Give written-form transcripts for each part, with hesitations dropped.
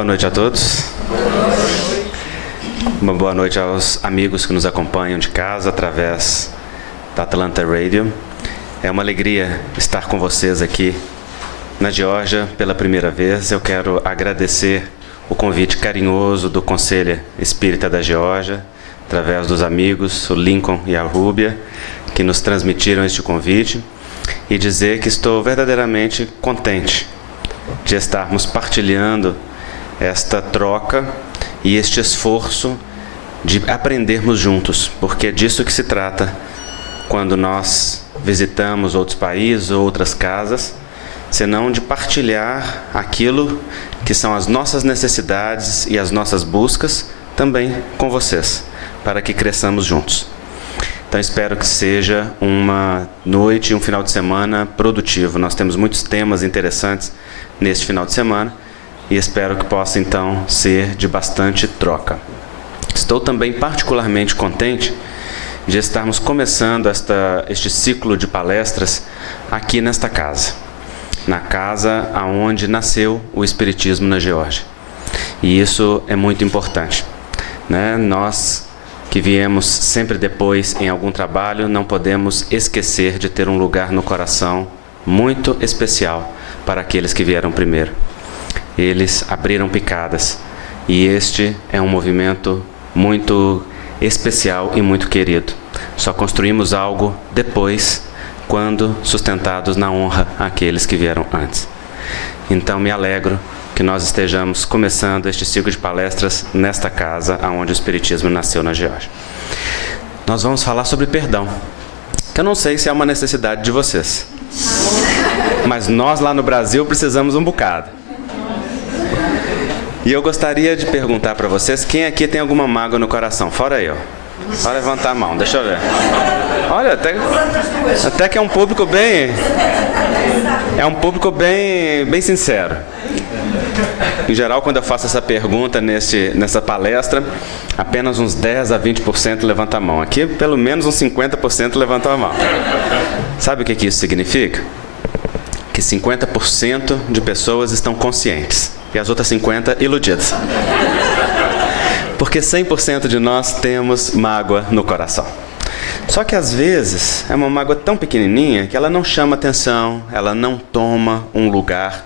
Boa noite a todos. Uma boa noite aos amigos que nos acompanham de casa através da Atlanta Radio. É uma alegria estar com vocês aqui na Geórgia pela primeira vez. Eu quero agradecer o convite carinhoso do Conselho Espírita da Geórgia, através dos amigos, o Lincoln e a Rúbia, que nos transmitiram este convite, e dizer que estou verdadeiramente contente de estarmos partilhando esta troca e este esforço de aprendermos juntos, porque é disso que se trata quando nós visitamos outros países ou outras casas, senão de partilhar aquilo que são as nossas necessidades e as nossas buscas também com vocês, para que cresçamos juntos. Então espero que seja uma noite e um final de semana produtivo. Nós temos muitos temas interessantes neste final de semana e espero que possa então ser de bastante troca. Estou também particularmente contente de estarmos começando este ciclo de palestras aqui nesta casa, na casa onde nasceu o Espiritismo na Geórgia. E isso é muito importante, né? Nós que viemos sempre depois em algum trabalho, não podemos esquecer de ter um lugar no coração muito especial para aqueles que vieram primeiro. Eles abriram picadas e este é um movimento muito especial e muito querido. Só construímos algo depois, quando sustentados na honra àqueles que vieram antes. Então me alegro que nós estejamos começando este ciclo de palestras nesta casa onde o Espiritismo nasceu na Geórgia. Nós vamos falar sobre perdão, que eu não sei se é uma necessidade de vocês, mas nós lá no Brasil precisamos um bocado. E eu gostaria de perguntar para vocês, quem aqui tem alguma mágoa no coração? Fora eu. Só levantar a mão, deixa eu ver. Olha, até que é um público bem... É um público bem sincero. Em geral, quando eu faço essa pergunta nessa palestra, apenas uns 10 a 20% levantam a mão. Aqui, pelo menos uns 50% levantam a mão. Sabe o que isso significa? Que 50% de pessoas estão conscientes e as outras 50% iludidas. Porque 100% de nós temos mágoa no coração. Só que às vezes é uma mágoa tão pequenininha que ela não chama atenção, ela não toma um lugar.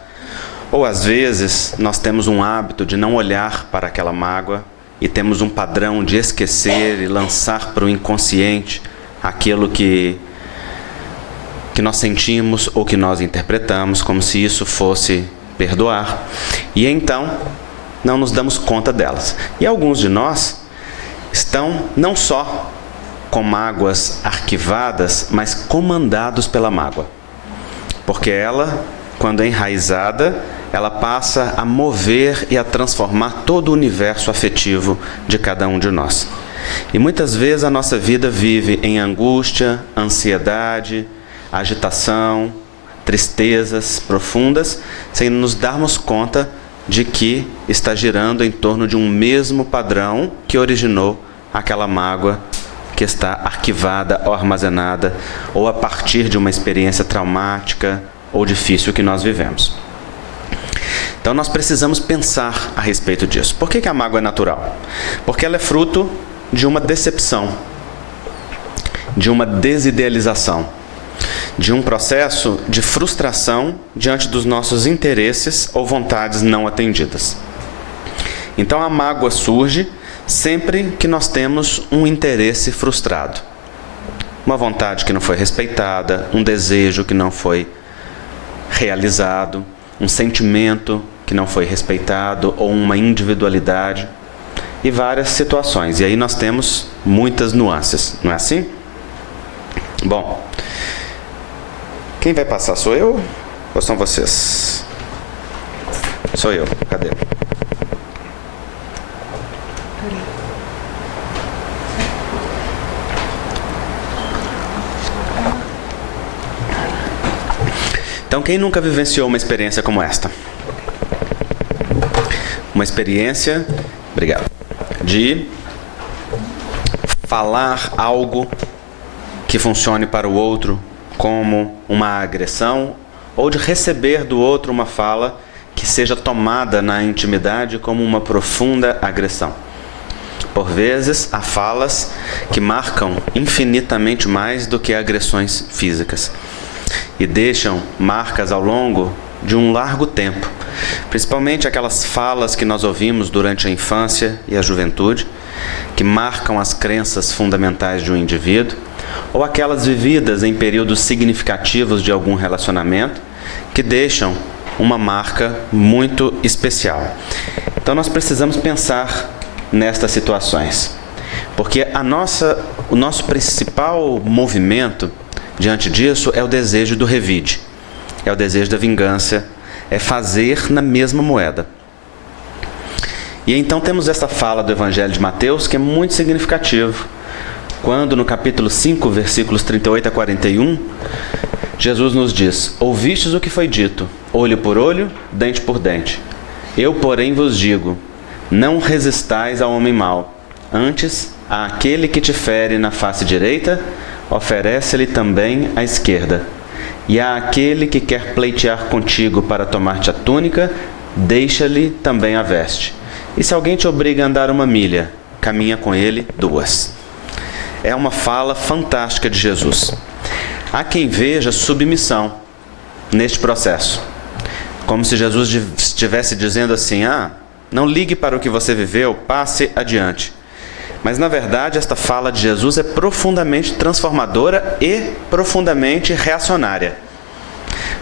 Ou às vezes nós temos um hábito de não olhar para aquela mágoa e temos um padrão de esquecer e lançar para o inconsciente aquilo que nós sentimos ou que nós interpretamos como se isso fosse perdoar. E então não nos damos conta delas. E alguns de nós estão não só com mágoas arquivadas, mas comandados pela mágoa. Porque ela, quando é enraizada, ela passa a mover e a transformar todo o universo afetivo de cada um de nós. E muitas vezes a nossa vida vive em angústia, ansiedade, agitação, tristezas profundas, sem nos darmos conta de que está girando em torno de um mesmo padrão que originou aquela mágoa que está arquivada ou armazenada, ou a partir de uma experiência traumática ou difícil que nós vivemos. Então nós precisamos pensar a respeito disso. Por que a mágoa é natural? Porque ela é fruto de uma decepção, de uma desidealização, de um processo de frustração diante dos nossos interesses ou vontades não atendidas. Então a mágoa surge sempre que nós temos um interesse frustrado, uma vontade que não foi respeitada, um desejo que não foi realizado, um sentimento que não foi respeitado ou uma individualidade e várias situações. E aí nós temos muitas nuances, não é assim? Bom, quem vai passar? Sou eu ou são vocês? Sou eu. Cadê? Então, quem nunca vivenciou uma experiência como esta? Uma experiência, obrigado, de falar algo que funcione para o outro como uma agressão, ou de receber do outro uma fala que seja tomada na intimidade como uma profunda agressão. Por vezes, há falas que marcam infinitamente mais do que agressões físicas e deixam marcas ao longo de um largo tempo, principalmente aquelas falas que nós ouvimos durante a infância e a juventude, que marcam as crenças fundamentais de um indivíduo, ou aquelas vividas em períodos significativos de algum relacionamento, que deixam uma marca muito especial. Então nós precisamos pensar nestas situações, porque o nosso principal movimento diante disso é o desejo do revide, é o desejo da vingança, é fazer na mesma moeda. E então temos essa fala do Evangelho de Mateus que é muito significativo, quando no capítulo 5, versículos 38 a 41, Jesus nos diz: ouvistes o que foi dito, olho por olho, dente por dente. Eu, porém, vos digo, não resistais ao homem mau, antes, àquele que te fere na face direita, oferece-lhe também a esquerda. E àquele que quer pleitear contigo para tomar-te a túnica, deixa-lhe também a veste. E se alguém te obriga a andar 1 milha, caminha com ele 2. É uma fala fantástica de Jesus. Há quem veja submissão neste processo, como se Jesus estivesse dizendo assim: não ligue para o que você viveu, passe adiante. Mas na verdade esta fala de Jesus é profundamente transformadora e profundamente reacionária,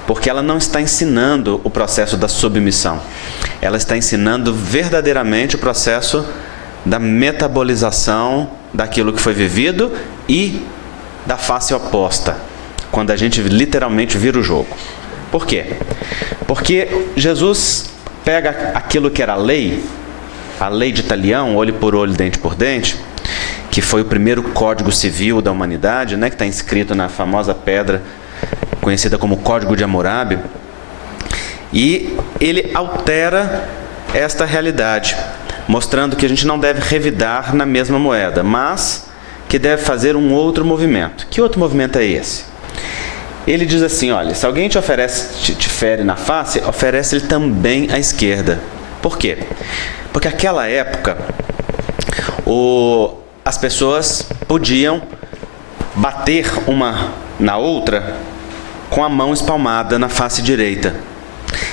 porque ela não está ensinando o processo da submissão, ela está ensinando verdadeiramente o processo da metabolização daquilo que foi vivido e da face oposta, quando a gente literalmente vira o jogo. Por quê? Porque Jesus pega aquilo que era a lei de Talião, olho por olho, dente por dente, que foi o primeiro código civil da humanidade, que está inscrito na famosa pedra conhecida como Código de Hammurabi, e ele altera esta realidade, mostrando que a gente não deve revidar na mesma moeda, mas que deve fazer um outro movimento. Que outro movimento é esse? Ele diz assim: olha, se alguém te fere na face, oferece-lhe também a esquerda. Por quê? Porque naquela época as pessoas podiam bater uma na outra com a mão espalmada na face direita.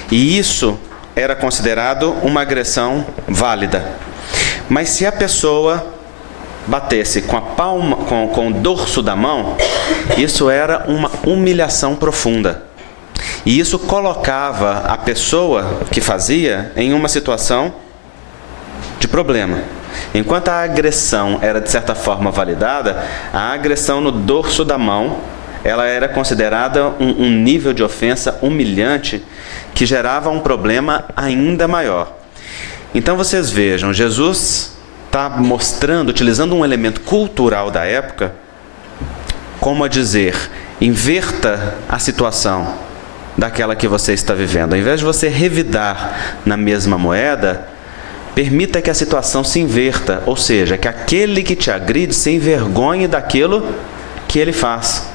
E isso era considerado uma agressão válida. Mas se a pessoa batesse com a palma, com o dorso da mão, isso era uma humilhação profunda. E isso colocava a pessoa que fazia em uma situação de problema. Enquanto a agressão era de certa forma validada, a agressão no dorso da mão, ela era considerada um nível de ofensa humilhante que gerava um problema ainda maior. Então vocês vejam, Jesus está mostrando, utilizando um elemento cultural da época, como a dizer: inverta a situação daquela que você está vivendo. Ao invés de você revidar na mesma moeda, permita que a situação se inverta, ou seja, que aquele que te agride se envergonhe daquilo que ele faz,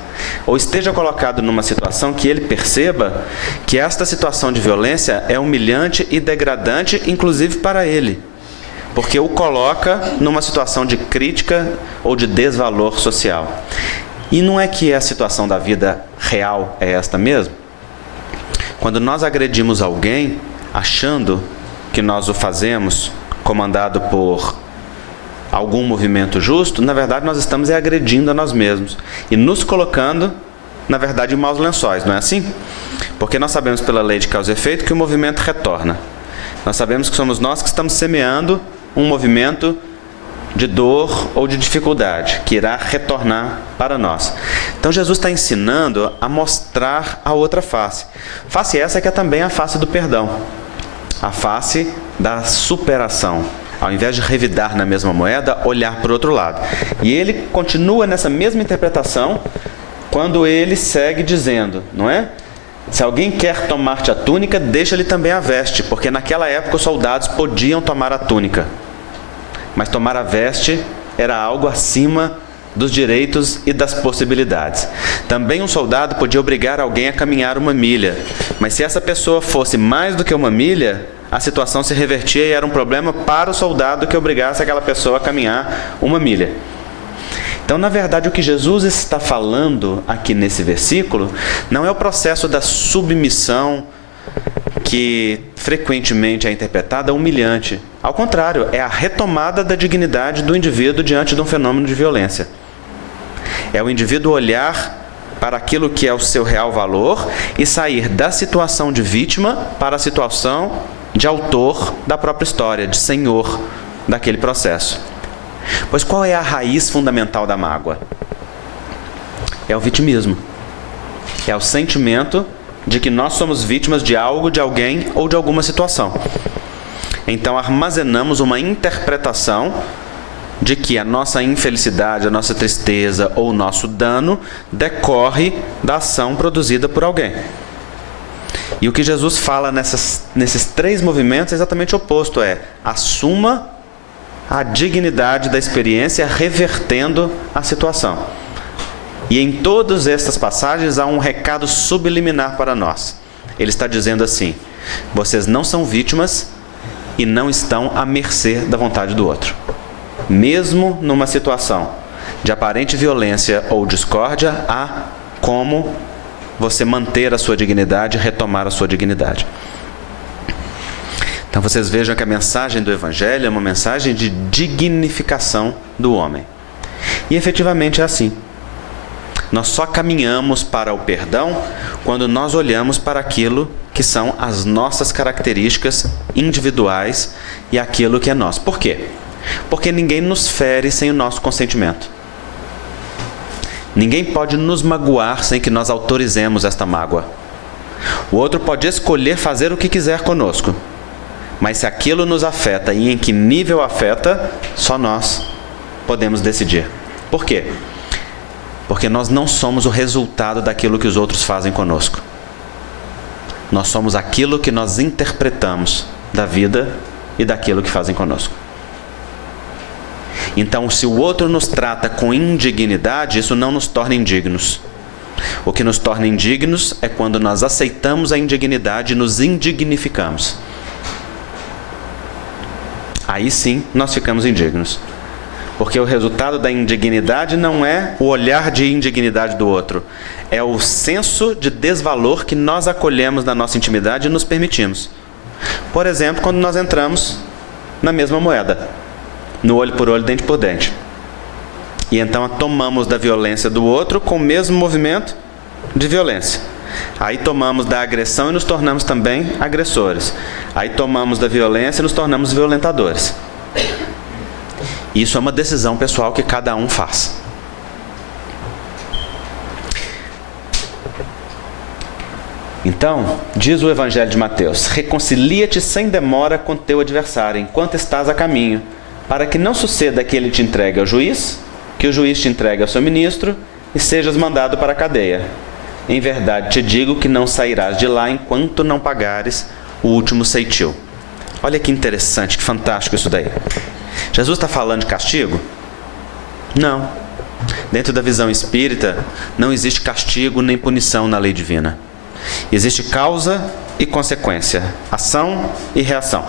ou esteja colocado numa situação que ele perceba que esta situação de violência é humilhante e degradante, inclusive para ele, porque o coloca numa situação de crítica ou de desvalor social. E não é que a situação da vida real é esta mesmo? Quando nós agredimos alguém, achando que nós o fazemos comandado por algum movimento justo, na verdade nós estamos agredindo a nós mesmos e nos colocando, na verdade, em maus lençóis, não é assim? Porque nós sabemos pela lei de causa e efeito que o movimento retorna. Nós sabemos que somos nós que estamos semeando um movimento de dor ou de dificuldade, que irá retornar para nós. Então Jesus está ensinando a mostrar a outra face. Face essa que é também a face do perdão, a face da superação. Ao invés de revidar na mesma moeda, olhar para o outro lado. E ele continua nessa mesma interpretação quando ele segue dizendo, não é? Se alguém quer tomar-te a túnica, deixa-lhe também a veste, porque naquela época os soldados podiam tomar a túnica, mas tomar a veste era algo acima dos direitos e das possibilidades. Também um soldado podia obrigar alguém a caminhar 1 milha, mas se essa pessoa fosse mais do que 1 milha, a situação se revertia e era um problema para o soldado que obrigasse aquela pessoa a caminhar 1 milha. Então, na verdade, o que Jesus está falando aqui nesse versículo não é o processo da submissão que frequentemente é interpretada humilhante. Ao contrário, é a retomada da dignidade do indivíduo diante de um fenômeno de violência. É o indivíduo olhar para aquilo que é o seu real valor e sair da situação de vítima para a situação de autor da própria história, de senhor daquele processo. Pois qual é a raiz fundamental da mágoa? É o vitimismo. É o sentimento de que nós somos vítimas de algo, de alguém ou de alguma situação. Então armazenamos uma interpretação de que a nossa infelicidade, a nossa tristeza ou o nosso dano decorre da ação produzida por alguém. E o que Jesus fala nesses 3 movimentos é exatamente o oposto, assuma a dignidade da experiência revertendo a situação. E em todas estas passagens há um recado subliminar para nós. Ele está dizendo assim: vocês não são vítimas e não estão à mercê da vontade do outro. Mesmo numa situação de aparente violência ou discórdia, há como você manter a sua dignidade, retomar a sua dignidade. Então vocês vejam que a mensagem do Evangelho é uma mensagem de dignificação do homem. E efetivamente é assim. Nós só caminhamos para o perdão quando nós olhamos para aquilo que são as nossas características individuais e aquilo que é nosso. Por quê? Porque ninguém nos fere sem o nosso consentimento. Ninguém pode nos magoar sem que nós autorizemos esta mágoa. O outro pode escolher fazer o que quiser conosco, mas se aquilo nos afeta e em que nível afeta, só nós podemos decidir. Por quê? Porque nós não somos o resultado daquilo que os outros fazem conosco. Nós somos aquilo que nós interpretamos da vida e daquilo que fazem conosco. Então, se o outro nos trata com indignidade, isso não nos torna indignos. O que nos torna indignos é quando nós aceitamos a indignidade e nos indignificamos. Aí sim nós ficamos indignos. Porque o resultado da indignidade não é o olhar de indignidade do outro, é o senso de desvalor que nós acolhemos na nossa intimidade e nos permitimos. Por exemplo, quando nós entramos na mesma moeda, no olho por olho, dente por dente. E então tomamos da violência do outro com o mesmo movimento de violência. Aí tomamos da agressão e nos tornamos também agressores. Aí tomamos da violência e nos tornamos violentadores. Isso é uma decisão pessoal que cada um faz. Então, diz o Evangelho de Mateus: reconcilia-te sem demora com teu adversário, enquanto estás a caminho, para que não suceda que ele te entregue ao juiz, que o juiz te entregue ao seu ministro, e sejas mandado para a cadeia. Em verdade te digo que não sairás de lá enquanto não pagares o último ceitil. Olha que interessante, que fantástico isso daí. Jesus está falando de castigo? Não. Dentro da visão espírita, não existe castigo nem punição na lei divina. Existe causa e consequência, ação e reação.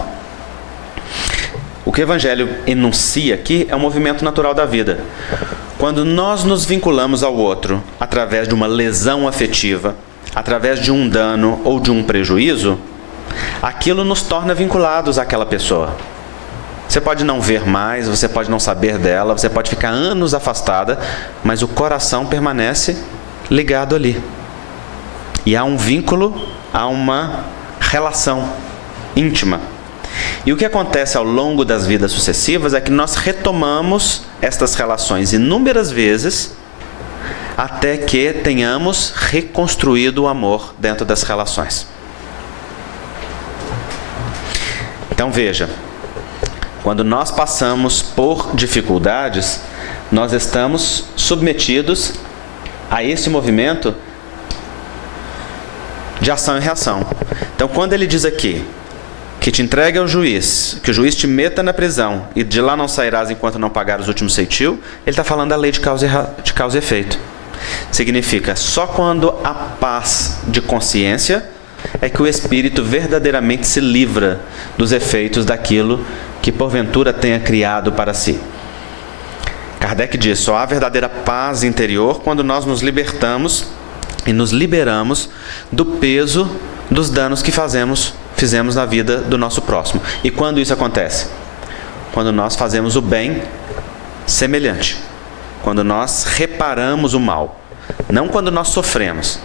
O que o Evangelho enuncia aqui é um movimento natural da vida. Quando nós nos vinculamos ao outro através de uma lesão afetiva, através de um dano ou de um prejuízo, aquilo nos torna vinculados àquela pessoa. Você pode não ver mais, você pode não saber dela, você pode ficar anos afastada, mas o coração permanece ligado ali. E há um vínculo, há uma relação íntima. E o que acontece ao longo das vidas sucessivas é que nós retomamos estas relações inúmeras vezes até que tenhamos reconstruído o amor dentro das relações. Então veja, quando nós passamos por dificuldades, nós estamos submetidos a esse movimento de ação e reação. Então quando ele diz aqui que te entregue ao juiz, que o juiz te meta na prisão e de lá não sairás enquanto não pagar os últimos ceitil, ele está falando da lei de causa e efeito. Significa, só quando há paz de consciência é que o espírito verdadeiramente se livra dos efeitos daquilo que porventura tenha criado para si. Kardec diz, só há verdadeira paz interior quando nós nos libertamos e nos liberamos do peso dos danos que fizemos na vida do nosso próximo. E quando isso acontece? Quando nós fazemos o bem semelhante. Quando nós reparamos o mal. Não quando nós sofremos.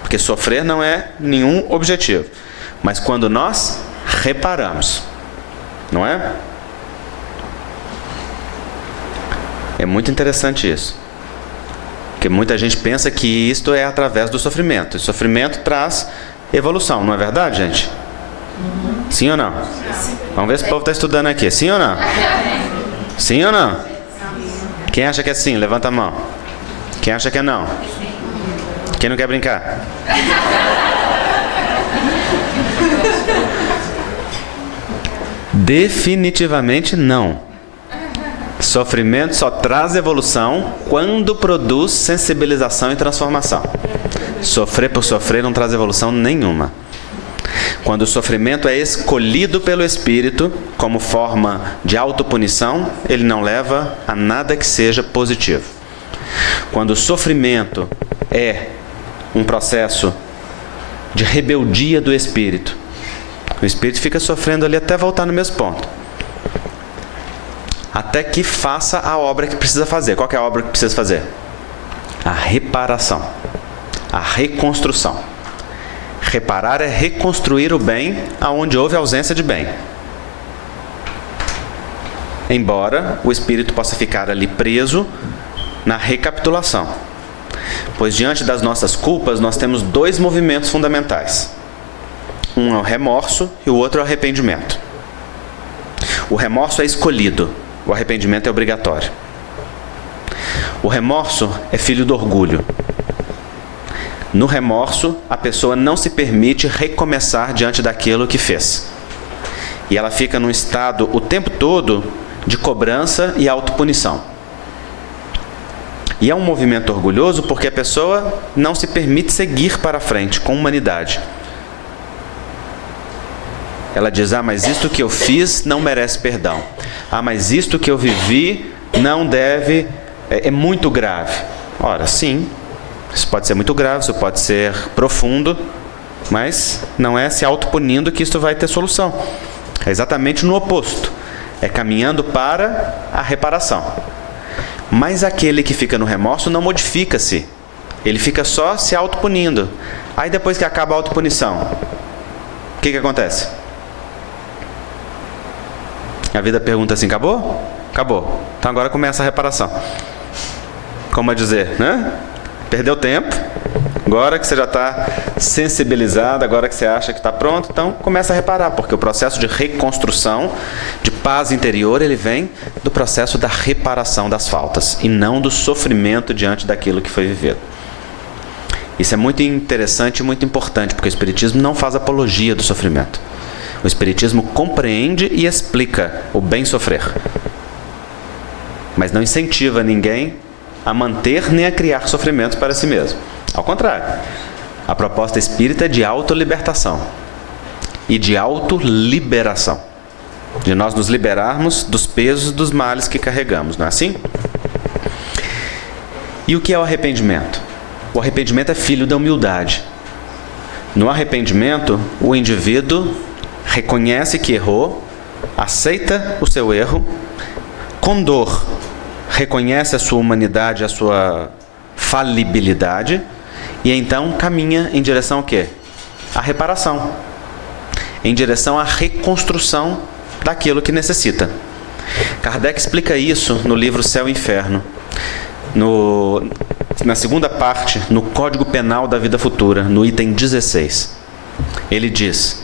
Porque sofrer não é nenhum objetivo. Mas quando nós reparamos. Não é? É muito interessante isso. Porque muita gente pensa que isto é através do sofrimento. O sofrimento traz evolução, não é verdade, gente? Sim ou não? Vamos ver se o povo está estudando aqui. Sim ou não? Sim ou não? Quem acha que é sim? Levanta a mão. Quem acha que é não? Quem não quer brincar? Definitivamente não. Sofrimento só traz evolução quando produz sensibilização e transformação. Sofrer por sofrer não traz evolução nenhuma. Quando o sofrimento é escolhido pelo espírito como forma de autopunição, ele não leva a nada que seja positivo. Quando o sofrimento é um processo de rebeldia do espírito, o espírito fica sofrendo ali até voltar no mesmo ponto. Até que faça a obra que precisa fazer. Qual que é a obra que precisa fazer? A reparação. A reconstrução. Reparar é reconstruir o bem aonde houve ausência de bem. Embora o espírito possa ficar ali preso na recapitulação. Pois diante das nossas culpas nós temos dois movimentos fundamentais. Um é o remorso e o outro é o arrependimento. O remorso é escolhido. O arrependimento é obrigatório. O remorso é filho do orgulho. No remorso, a pessoa não se permite recomeçar diante daquilo que fez. E ela fica num estado o tempo todo de cobrança e autopunição. E é um movimento orgulhoso porque a pessoa não se permite seguir para frente com humanidade. Ela diz, mas isto que eu fiz não merece perdão. Mas isto que eu vivi não deve, é muito grave. Ora, sim, isso pode ser muito grave, isso pode ser profundo, mas não é se autopunindo que isto vai ter solução. É exatamente no oposto. É caminhando para a reparação. Mas aquele que fica no remorso não modifica-se. Ele fica só se autopunindo. Aí depois que acaba a autopunição, o que acontece? A vida pergunta assim, acabou? Acabou. Então agora começa a reparação. Como a dizer, né? Perdeu tempo. Agora que você já está sensibilizado, agora que você acha que está pronto, então começa a reparar, porque o processo de reconstrução, de paz interior, ele vem do processo da reparação das faltas e não do sofrimento diante daquilo que foi vivido. Isso é muito interessante e muito importante, porque o Espiritismo não faz apologia do sofrimento. O Espiritismo compreende e explica o bem sofrer, mas não incentiva ninguém a manter nem a criar sofrimentos para si mesmo. Ao contrário, a proposta espírita é de autolibertação e de autoliberação, de nós nos liberarmos dos pesos dos males que carregamos, não é assim? E o que é o arrependimento? O arrependimento é filho da humildade. No arrependimento, o indivíduo reconhece que errou, aceita o seu erro, com dor, reconhece a sua humanidade, a sua falibilidade, e então caminha em direção ao quê? A reparação. Em direção à reconstrução daquilo que necessita. Kardec explica isso no livro Céu e Inferno. Na segunda parte, no Código Penal da Vida Futura, no item 16. Ele diz: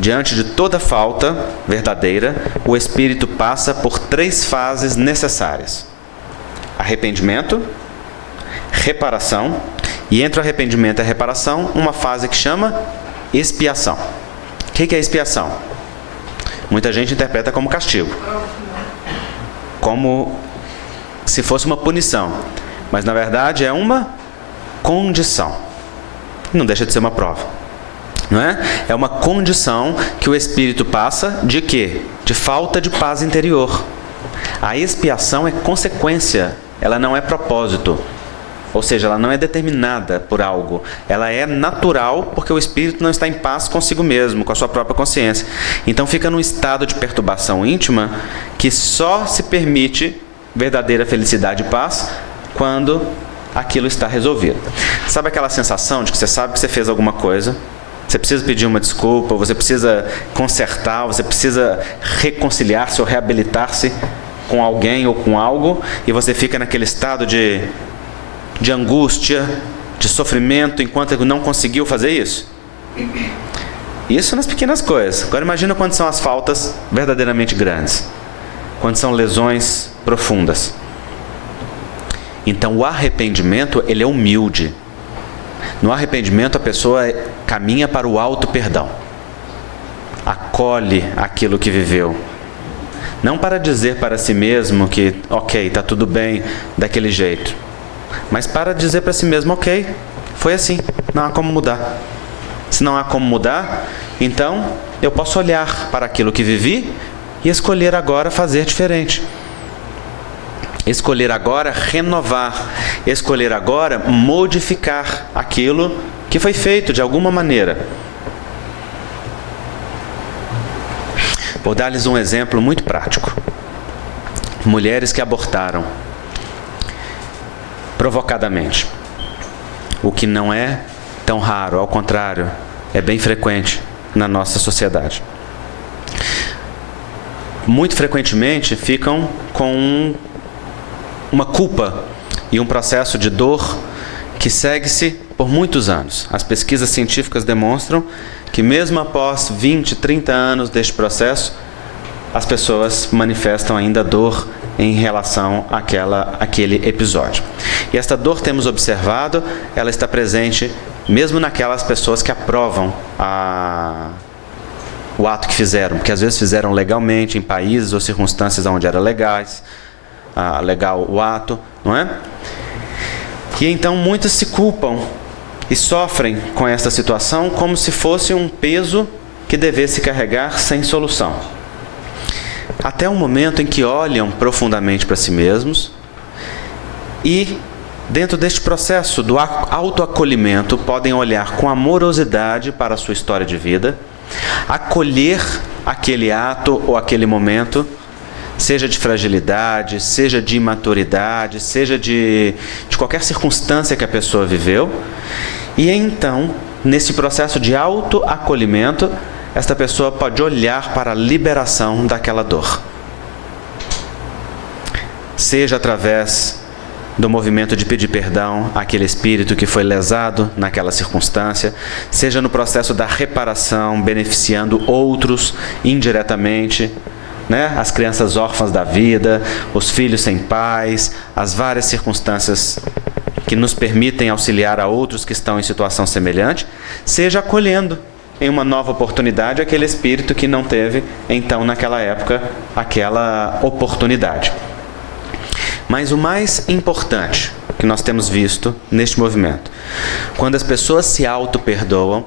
diante de toda falta verdadeira, o espírito passa por 3 fases necessárias: arrependimento, reparação, e entre o arrependimento e a reparação, uma fase que chama expiação. O que é expiação? Muita gente interpreta como castigo, como se fosse uma punição, mas na verdade é uma condição. Não deixa de ser uma prova, não é? É uma condição que o espírito passa de quê? De falta de paz interior. A expiação é consequência, ela não é propósito. Ou seja, ela não é determinada por algo. Ela é natural porque o espírito não está em paz consigo mesmo, com a sua própria consciência. Então fica num estado de perturbação íntima que só se permite verdadeira felicidade e paz quando aquilo está resolvido. Sabe aquela sensação de que você sabe que você fez alguma coisa, você precisa pedir uma desculpa, você precisa consertar, você precisa reconciliar-se ou reabilitar-se com alguém ou com algo, e você fica naquele estado de angústia, de sofrimento, enquanto não conseguiu fazer isso? Isso nas pequenas coisas. Agora imagina quando são as faltas verdadeiramente grandes, quando são lesões profundas. Então o arrependimento, ele é humilde. No arrependimento a pessoa caminha para o auto-perdão, acolhe aquilo que viveu, não para dizer para si mesmo que ok, está tudo bem daquele jeito, mas para dizer para si mesmo, ok, foi assim, não há como mudar. Se não há como mudar, então eu posso olhar para aquilo que vivi e escolher agora fazer diferente. Escolher agora renovar, escolher agora modificar aquilo que foi feito de alguma maneira. Vou dar-lhes um exemplo muito prático. Mulheres que abortaram provocadamente, o que não é tão raro, ao contrário, é bem frequente na nossa sociedade. Muito frequentemente ficam com uma culpa e um processo de dor que segue-se por muitos anos. As pesquisas científicas demonstram que mesmo após 20, 30 anos deste processo, as pessoas manifestam ainda dor em relação àquele episódio. E esta dor, temos observado, ela está presente mesmo naquelas pessoas que aprovam o ato que fizeram, porque às vezes fizeram legalmente em países ou circunstâncias onde era legal o ato, não é? E então muitos se culpam e sofrem com esta situação como se fosse um peso que devesse carregar sem solução. Até o momento em que olham profundamente para si mesmos e, dentro deste processo do autoacolhimento, podem olhar com amorosidade para a sua história de vida, acolher aquele ato ou aquele momento, seja de fragilidade, seja de imaturidade, seja de qualquer circunstância que a pessoa viveu. E então, nesse processo de autoacolhimento, esta pessoa pode olhar para a liberação daquela dor. Seja através do movimento de pedir perdão àquele espírito que foi lesado naquela circunstância, seja no processo da reparação, beneficiando outros indiretamente, né? As crianças órfãs da vida, os filhos sem pais, as várias circunstâncias que nos permitem auxiliar a outros que estão em situação semelhante, seja acolhendo em uma nova oportunidade aquele espírito que não teve, então, naquela época, aquela oportunidade. Mas o mais importante que nós temos visto neste movimento, quando as pessoas se auto-perdoam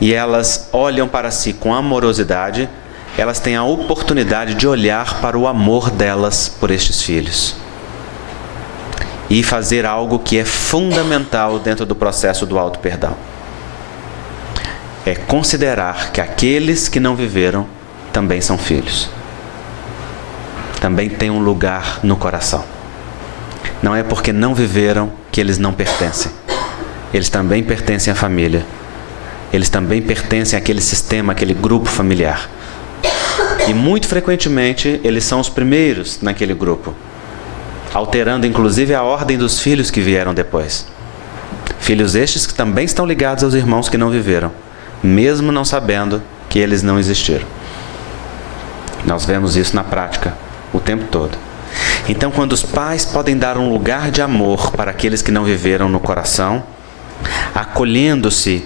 e elas olham para si com amorosidade, elas têm a oportunidade de olhar para o amor delas por estes filhos e fazer algo que é fundamental dentro do processo do auto-perdão. É considerar que aqueles que não viveram também são filhos. Também têm um lugar no coração. Não é porque não viveram que eles não pertencem. Eles também pertencem à família. Eles também pertencem àquele sistema, àquele grupo familiar. E muito frequentemente eles são os primeiros naquele grupo, alterando inclusive a ordem dos filhos que vieram depois. Filhos estes que também estão ligados aos irmãos que não viveram, mesmo não sabendo que eles não existiram. Nós vemos isso na prática o tempo todo. Então, quando os pais podem dar um lugar de amor para aqueles que não viveram no coração, acolhendo-se,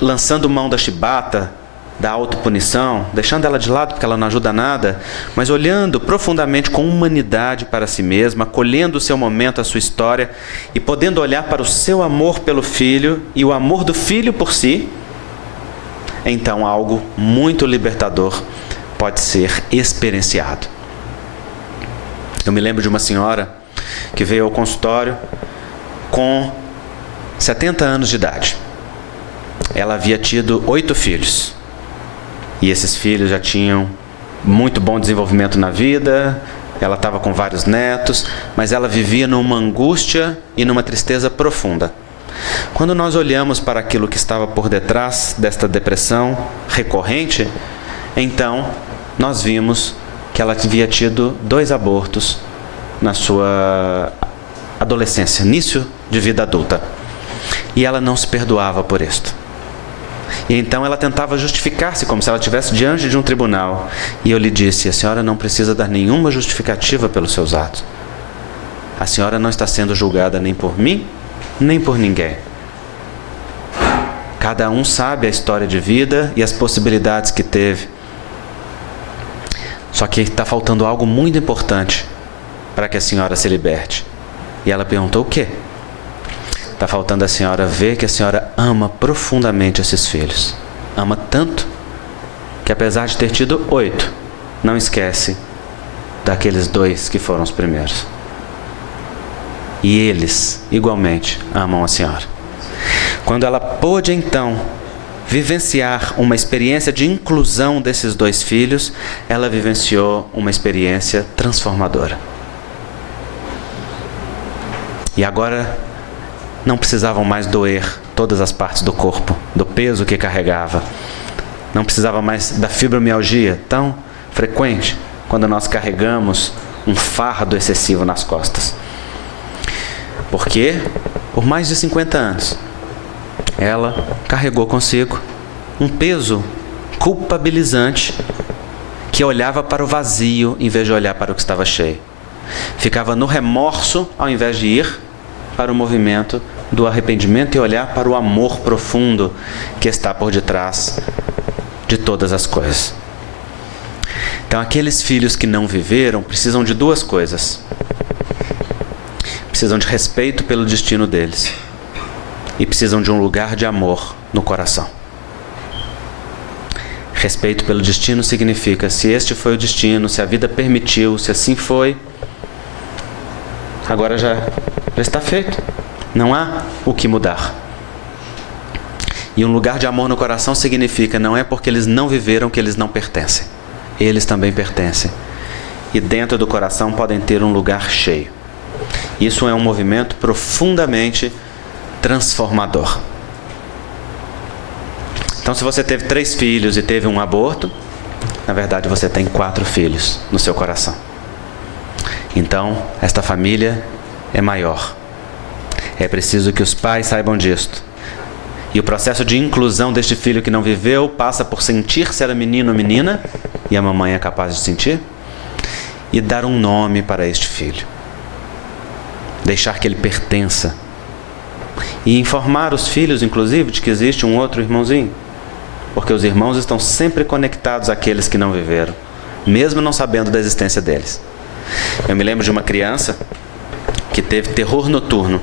lançando mão da chibata, da autopunição, deixando ela de lado porque ela não ajuda nada, mas olhando profundamente com humanidade para si mesma, acolhendo o seu momento, a sua história e podendo olhar para o seu amor pelo filho e o amor do filho por si, então algo muito libertador pode ser experienciado. Eu me lembro de uma senhora que veio ao consultório com 70 anos de idade. Ela havia tido 8 filhos. E esses filhos já tinham muito bom desenvolvimento na vida, ela estava com vários netos, mas ela vivia numa angústia e numa tristeza profunda. Quando nós olhamos para aquilo que estava por detrás desta depressão recorrente, então nós vimos que ela havia tido 2 abortos na sua adolescência, início de vida adulta. E ela não se perdoava por isto. E então ela tentava justificar-se como se ela estivesse diante de um tribunal. E eu lhe disse: a senhora não precisa dar nenhuma justificativa pelos seus atos. A senhora não está sendo julgada nem por mim, nem por ninguém. Cada um sabe a história de vida e as possibilidades que teve. Só que está faltando algo muito importante para que a senhora se liberte. E ela perguntou: o quê? Está faltando a senhora ver que a senhora ama profundamente esses filhos. Ama tanto que, apesar de ter tido 8, não esquece daqueles 2 que foram os primeiros. E eles, igualmente, amam a senhora. Quando ela pôde, então, vivenciar uma experiência de inclusão desses 2 filhos, ela vivenciou uma experiência transformadora. E agora não precisavam mais doer todas as partes do corpo, do peso que carregava. Não precisava mais da fibromialgia tão frequente quando nós carregamos um fardo excessivo nas costas. Porque, por mais de 50 anos, ela carregou consigo um peso culpabilizante que olhava para o vazio em vez de olhar para o que estava cheio. Ficava no remorso ao invés de ir para o movimento do arrependimento e olhar para o amor profundo que está por detrás de todas as coisas. Então, aqueles filhos que não viveram precisam de 2 coisas. Precisam de respeito pelo destino deles e precisam de um lugar de amor no coração. Respeito pelo destino significa: se este foi o destino, se a vida permitiu, se assim foi, agora já está feito. Não há o que mudar. E um lugar de amor no coração significa: não é porque eles não viveram que eles não pertencem. Eles também pertencem. E dentro do coração podem ter um lugar cheio. Isso é um movimento profundamente transformador. Então, se você teve 3 filhos e teve um aborto, na verdade você tem 4 filhos no seu coração. Então, esta família é maior. É preciso que os pais saibam disto. E o processo de inclusão deste filho que não viveu passa por sentir se era menino ou menina, e a mamãe é capaz de sentir, e dar um nome para este filho. Deixar que ele pertença. E informar os filhos, inclusive, de que existe um outro irmãozinho. Porque os irmãos estão sempre conectados àqueles que não viveram, mesmo não sabendo da existência deles. Eu me lembro de uma criança que teve terror noturno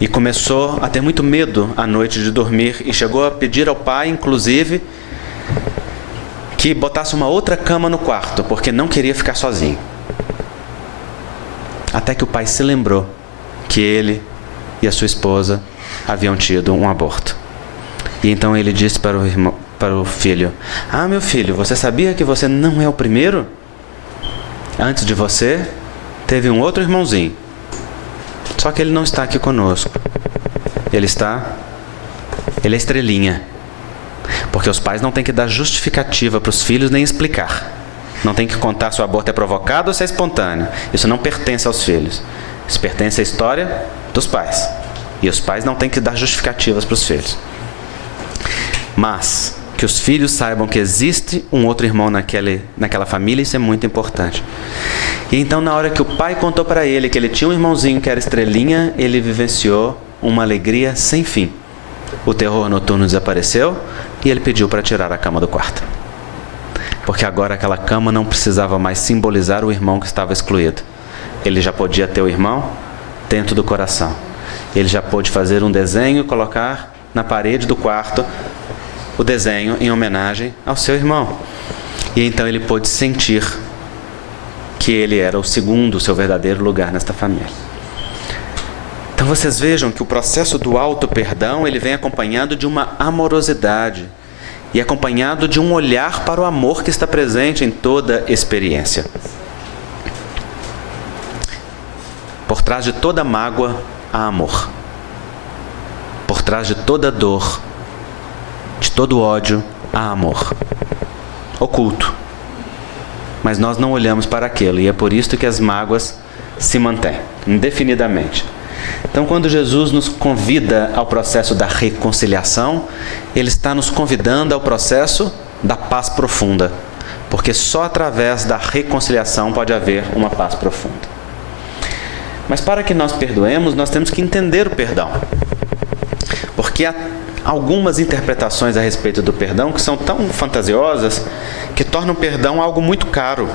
e começou a ter muito medo à noite de dormir e chegou a pedir ao pai, inclusive, que botasse uma outra cama no quarto, porque não queria ficar sozinho. Até que o pai se lembrou que ele e a sua esposa haviam tido um aborto. E então ele disse para o filho: ah, meu filho, você sabia que você não é o primeiro? Antes de você, teve um outro irmãozinho. Só que ele não está aqui conosco. Ele é estrelinha. Porque os pais não têm que dar justificativa para os filhos nem explicar. Não tem que contar se o aborto é provocado ou se é espontâneo. Isso não pertence aos filhos. Isso pertence à história dos pais. E os pais não têm que dar justificativas para os filhos. Mas que os filhos saibam que existe um outro irmão naquela família, isso é muito importante. E então, na hora que o pai contou para ele que ele tinha um irmãozinho que era estrelinha, ele vivenciou uma alegria sem fim. O terror noturno desapareceu, e ele pediu para tirar a cama do quarto. Porque agora aquela cama não precisava mais simbolizar o irmão que estava excluído. Ele já podia ter o irmão dentro do coração. Ele já pôde fazer um desenho e colocar na parede do quarto o desenho em homenagem ao seu irmão. E então ele pôde sentir que ele era o segundo, o seu verdadeiro lugar nesta família. Então vocês vejam que o processo do auto-perdão, ele vem acompanhado de uma amorosidade e acompanhado de um olhar para o amor que está presente em toda experiência. Por trás de toda mágoa, há amor. Por trás de toda dor, de todo ódio, há amor. Oculto. Mas nós não olhamos para aquilo, e é por isso que as mágoas se mantêm indefinidamente. Então, quando Jesus nos convida ao processo da reconciliação, Ele está nos convidando ao processo da paz profunda, porque só através da reconciliação pode haver uma paz profunda. Mas para que nós perdoemos, nós temos que entender o perdão, porque há algumas interpretações a respeito do perdão que são tão fantasiosas que tornam o perdão algo muito caro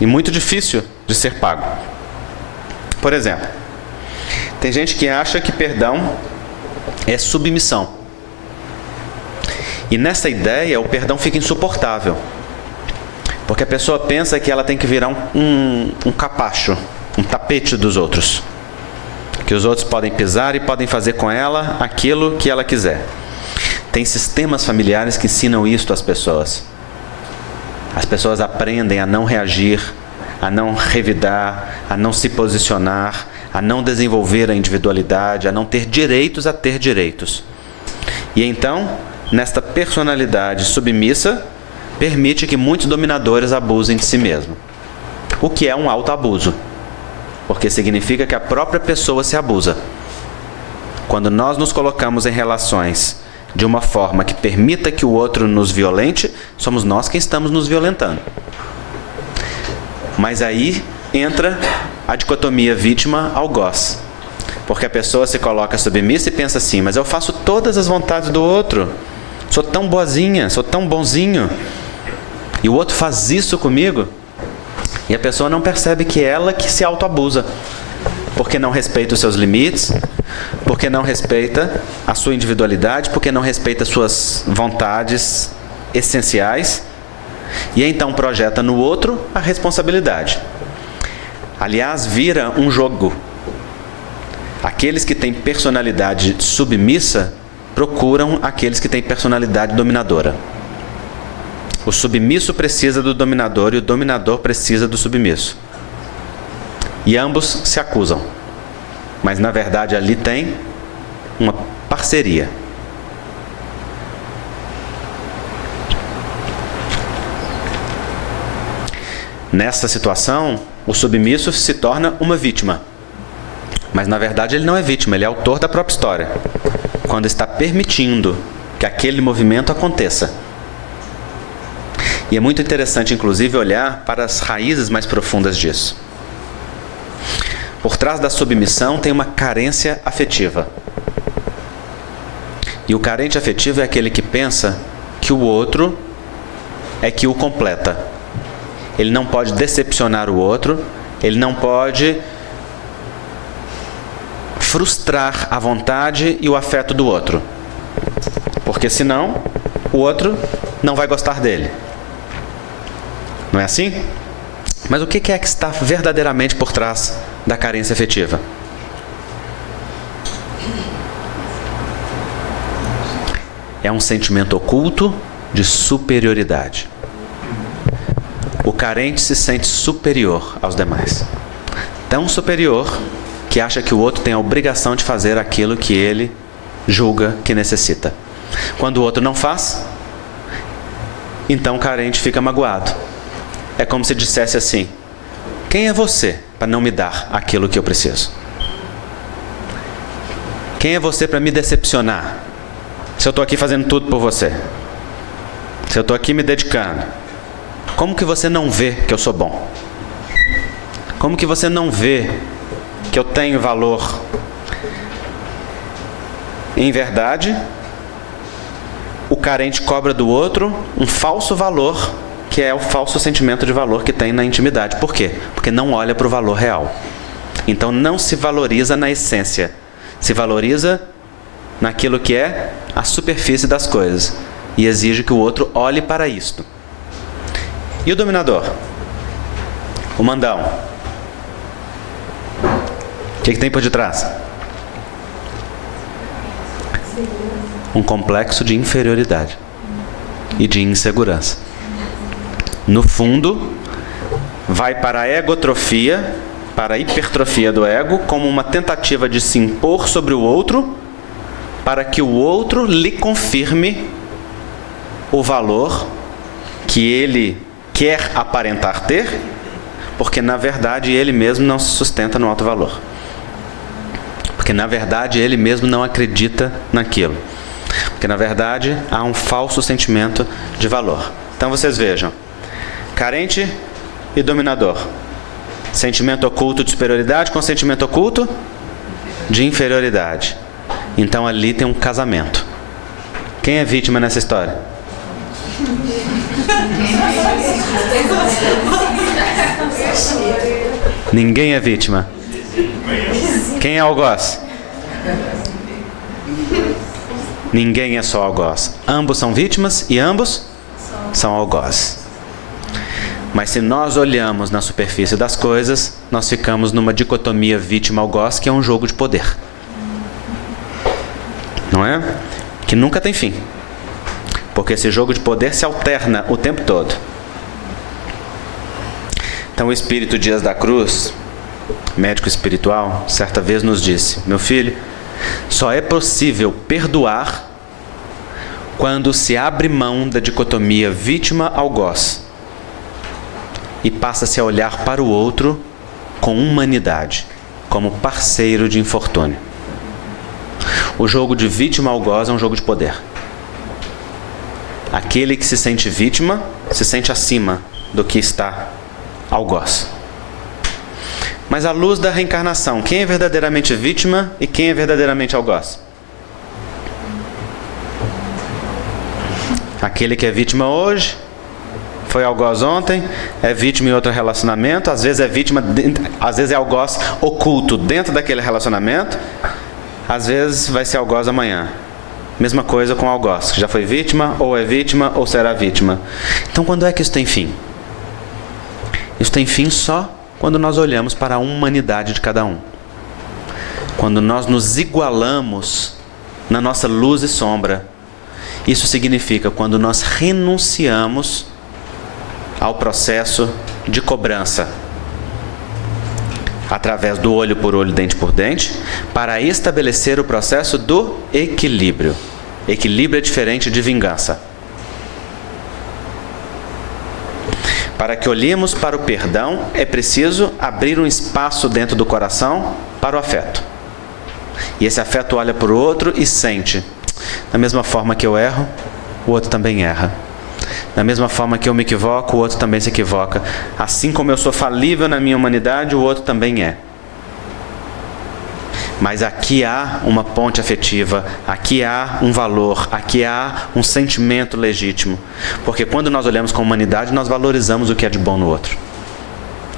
e muito difícil de ser pago. Por exemplo, tem gente que acha que perdão é submissão. E nessa ideia o perdão fica insuportável, porque a pessoa pensa que ela tem que virar um capacho, um tapete dos outros, que os outros podem pisar e podem fazer com ela aquilo que ela quiser. Tem sistemas familiares que ensinam isso às pessoas. As pessoas aprendem a não reagir, a não revidar, a não se posicionar, a não desenvolver a individualidade, a não ter direitos a ter direitos. E então, nesta personalidade submissa, permite que muitos dominadores abusem de si mesmo. O que é um autoabuso, porque significa que a própria pessoa se abusa. Quando nós nos colocamos em relações de uma forma que permita que o outro nos violente, somos nós quem estamos nos violentando. Mas aí entra a dicotomia vítima-algoz, porque a pessoa se coloca submissa e pensa assim: mas eu faço todas as vontades do outro, sou tão boazinha, sou tão bonzinho, e o outro faz isso comigo. E a pessoa não percebe que é ela que se autoabusa, porque não respeita os seus limites, porque não respeita a sua individualidade, porque não respeita as suas vontades essenciais, e então projeta no outro a responsabilidade. Aliás, vira um jogo. Aqueles que têm personalidade submissa procuram aqueles que têm personalidade dominadora. O submisso precisa do dominador e o dominador precisa do submisso. E ambos se acusam. Mas na verdade ali tem uma parceria. Nesta situação, o submisso se torna uma vítima. Mas na verdade ele não é vítima, ele é autor da própria história, quando está permitindo que aquele movimento aconteça. E é muito interessante, inclusive, olhar para as raízes mais profundas disso. Por trás da submissão tem uma carência afetiva. E o carente afetivo é aquele que pensa que o outro é que o completa. Ele não pode decepcionar o outro, ele não pode frustrar a vontade e o afeto do outro, porque senão o outro não vai gostar dele. Não é assim? Mas o que é que está verdadeiramente por trás da carência afetiva? É um sentimento oculto de superioridade. O carente se sente superior aos demais. Tão superior que acha que o outro tem a obrigação de fazer aquilo que ele julga que necessita. Quando o outro não faz, então o carente fica magoado. É como se dissesse assim: quem é você para não me dar aquilo que eu preciso? Quem é você para me decepcionar? Se eu estou aqui fazendo tudo por você, se eu estou aqui me dedicando, como que você não vê que eu sou bom? Como que você não vê que eu tenho valor? Em verdade, o carente cobra do outro um falso valor, que é o falso sentimento de valor que tem na intimidade. Por quê? Porque não olha para o valor real. Então não se valoriza na essência, se valoriza naquilo que é a superfície das coisas e exige que o outro olhe para isto. E o dominador? O mandão? O que tem por detrás? Um complexo de inferioridade e de insegurança. No fundo, vai para a egotrofia, para a hipertrofia do ego, como uma tentativa de se impor sobre o outro, para que o outro lhe confirme o valor que ele quer aparentar ter, porque na verdade ele mesmo não se sustenta no alto valor. Porque na verdade ele mesmo não acredita naquilo. Porque na verdade há um falso sentimento de valor. Então vocês vejam, carente e dominador. Sentimento oculto de superioridade com sentimento oculto de inferioridade. Então ali tem um casamento. Quem é vítima nessa história? Ninguém é vítima. Quem é algoz? Ninguém é só algoz. Ambos são vítimas e ambos são algozes. Mas se nós olhamos na superfície das coisas, nós ficamos numa dicotomia vítima-algoz, que é um jogo de poder. Não é? Que nunca tem fim. Porque esse jogo de poder se alterna o tempo todo. Então o Espírito Dias da Cruz, médico espiritual, certa vez nos disse: meu filho, só é possível perdoar quando se abre mão da dicotomia vítima-algoz e passa-se a olhar para o outro com humanidade, como parceiro de infortúnio. O jogo de vítima-algoz é um jogo de poder. Aquele que se sente vítima se sente acima do que está algoz. Mas à luz da reencarnação, quem é verdadeiramente vítima e quem é verdadeiramente algoz? Aquele que é vítima hoje, foi algoz ontem, é vítima em outro relacionamento, às vezes é vítima, às vezes é algoz oculto dentro daquele relacionamento, às vezes vai ser algoz amanhã. Mesma coisa com algoz, que já foi vítima, ou é vítima, ou será vítima. Então quando é que isso tem fim? Isso tem fim só quando nós olhamos para a humanidade de cada um. Quando nós nos igualamos na nossa luz e sombra. Isso significa quando nós renunciamos ao processo de cobrança, através do olho por olho, dente por dente, para estabelecer o processo do equilíbrio. Equilíbrio é diferente de vingança. Para que olhemos para o perdão, é preciso abrir um espaço dentro do coração para o afeto. E esse afeto olha para o outro e sente: da mesma forma que eu erro, o outro também erra. Da mesma forma que eu me equivoco, o outro também se equivoca. Assim como eu sou falível na minha humanidade, o outro também é. Mas aqui há uma ponte afetiva, aqui há um valor, aqui há um sentimento legítimo. Porque quando nós olhamos com a humanidade, nós valorizamos o que é de bom no outro.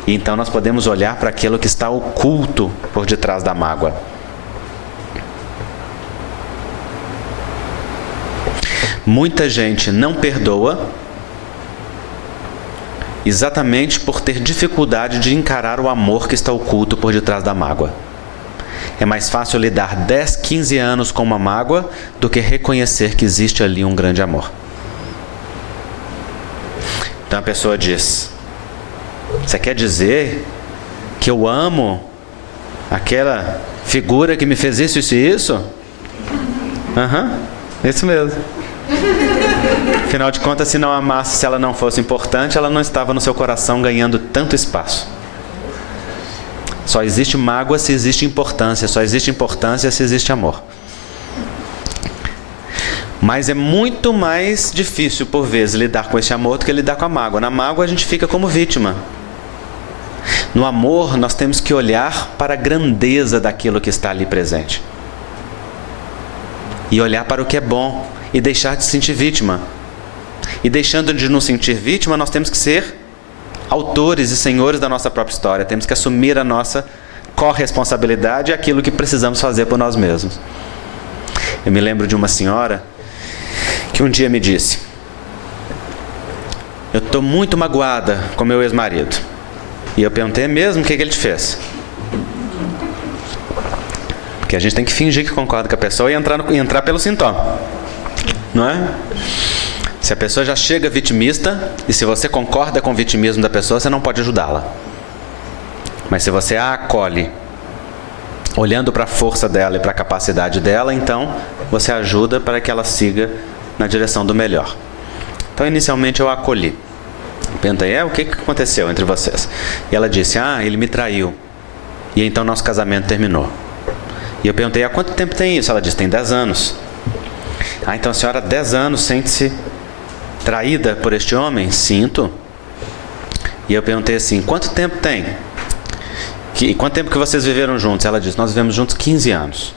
E então nós podemos olhar para aquilo que está oculto por detrás da mágoa. Muita gente não perdoa exatamente por ter dificuldade de encarar o amor que está oculto por detrás da mágoa. É mais fácil lidar 10, 15 anos com uma mágoa do que reconhecer que existe ali um grande amor. Então a pessoa diz: você quer dizer que eu amo aquela figura que me fez isso, isso e isso? Isso mesmo. Afinal de contas, se não amasse, se ela não fosse importante, ela não estava no seu coração ganhando tanto espaço. Só existe mágoa se existe importância, só existe importância se existe amor. Mas é muito mais difícil, por vezes, lidar com esse amor do que lidar com a mágoa. Na mágoa a gente fica como vítima. No amor, nós temos que olhar para a grandeza daquilo que está ali presente. E olhar para o que é bom. e deixar de se sentir vítima. E deixando de nos sentir vítima, nós temos que ser autores e senhores da nossa própria história. Temos que assumir a nossa corresponsabilidade e aquilo que precisamos fazer por nós mesmos. Eu me lembro de uma senhora que um dia me disse: eu estou muito magoada com meu ex-marido. E eu perguntei: mesmo, o que ele te fez? Porque a gente tem que fingir que concorda com a pessoa e entrar pelo sintoma, não é? Se a pessoa já chega vitimista, e se você concorda com o vitimismo da pessoa, você não pode ajudá-la. Mas se você a acolhe, olhando para a força dela e para a capacidade dela, então você ajuda para que ela siga na direção do melhor. Então, inicialmente eu a acolhi. Perguntei: o que aconteceu entre vocês? E ela disse: ele me traiu. E então nosso casamento terminou. E eu perguntei: há quanto tempo tem isso? Ela disse: tem 10 anos. Então a senhora há 10 anos sente-se traída por este homem? Sinto. E eu perguntei assim: quanto tempo tem? Quanto tempo que vocês viveram juntos? Ela disse: nós vivemos juntos 15 anos.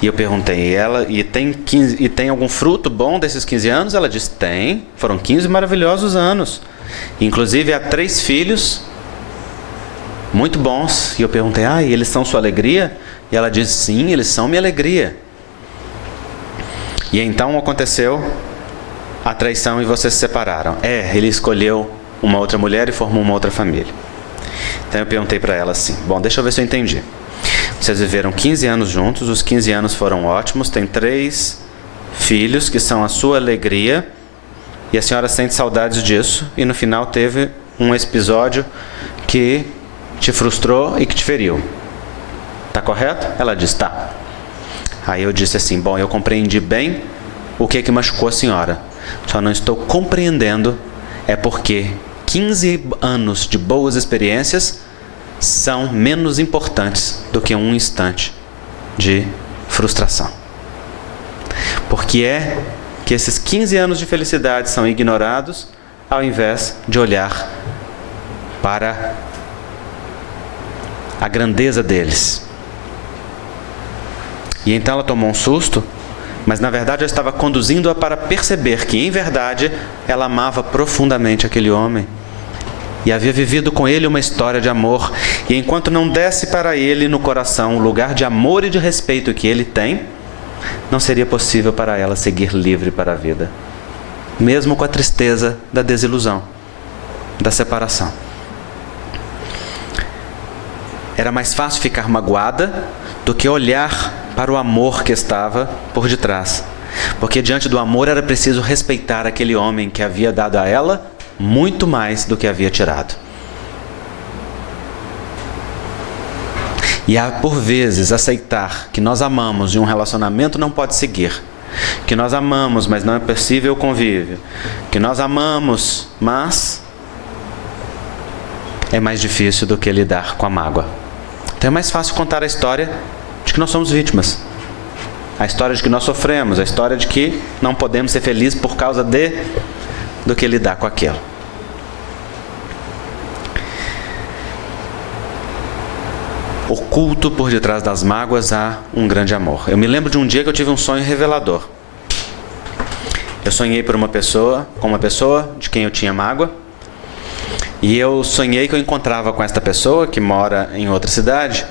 E eu perguntei: e tem algum fruto bom desses 15 anos? Ela disse: tem. Foram 15 maravilhosos anos. Inclusive há 3 filhos muito bons. E eu perguntei: e eles são sua alegria? E ela disse: sim, eles são minha alegria. E então aconteceu a traição e vocês se separaram. Ele escolheu uma outra mulher e formou uma outra família. Então eu perguntei para ela assim: bom, deixa eu ver se eu entendi. Vocês viveram 15 anos juntos, os 15 anos foram ótimos, tem 3 filhos que são a sua alegria, e a senhora sente saudades disso, e no final teve um episódio que te frustrou e que te feriu. Tá correto? Ela disse: tá. Aí eu disse assim: bom, eu compreendi bem o que machucou a senhora. Só não estou compreendendo porque 15 anos de boas experiências são menos importantes do que um instante de frustração. Porque que esses 15 anos de felicidade são ignorados ao invés de olhar para a grandeza deles. E então ela tomou um susto, mas na verdade eu estava conduzindo-a para perceber que, em verdade, ela amava profundamente aquele homem e havia vivido com ele uma história de amor. E enquanto não desse para ele no coração o lugar de amor e de respeito que ele tem, não seria possível para ela seguir livre para a vida, mesmo com a tristeza da desilusão, da separação. Era mais fácil ficar magoada do que olhar para o amor que estava por detrás. Porque diante do amor era preciso respeitar aquele homem que havia dado a ela muito mais do que havia tirado. E por vezes aceitar que nós amamos e um relacionamento não pode seguir, que nós amamos, mas não é possível o convívio, que nós amamos, mas é mais difícil do que lidar com a mágoa. Então é mais fácil contar a história de que nós somos vítimas, a história de que nós sofremos, a história de que não podemos ser felizes por causa do que lidar com aquilo. Oculto por detrás das mágoas há um grande amor. Eu me lembro de um dia que eu tive um sonho revelador. Eu sonhei com uma pessoa de quem eu tinha mágoa. E eu sonhei que eu encontrava com esta pessoa que mora em outra cidade.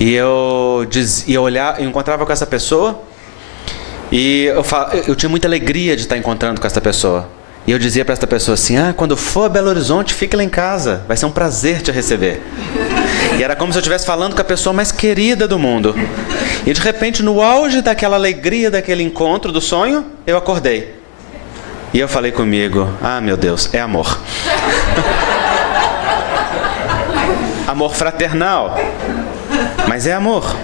E eu encontrava com essa pessoa. E eu tinha muita alegria de estar encontrando com essa pessoa. E eu dizia para esta pessoa assim: quando for a Belo Horizonte, fique lá em casa. Vai ser um prazer te receber. E era como se eu estivesse falando com a pessoa mais querida do mundo. E de repente, no auge daquela alegria, daquele encontro, do sonho, eu acordei. E eu falei comigo: meu Deus, é amor. Amor fraternal. Mas é amor.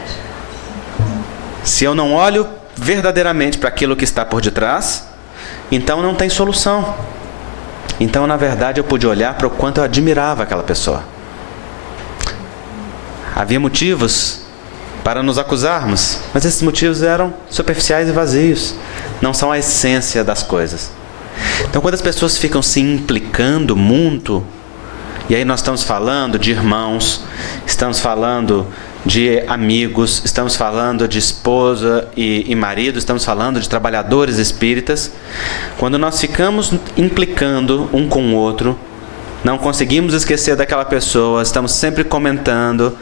Se eu não olho verdadeiramente para aquilo que está por detrás, então não tem solução. Então, na verdade, eu pude olhar para o quanto eu admirava aquela pessoa. Havia motivos para nos acusarmos, mas esses motivos eram superficiais e vazios. Não são a essência das coisas. Então, quando as pessoas ficam se implicando muito, e aí nós estamos falando de irmãos, estamos falando de amigos, estamos falando de esposa e marido, estamos falando de trabalhadores espíritas. Quando nós ficamos implicando um com o outro, não conseguimos esquecer daquela pessoa, estamos sempre comentando,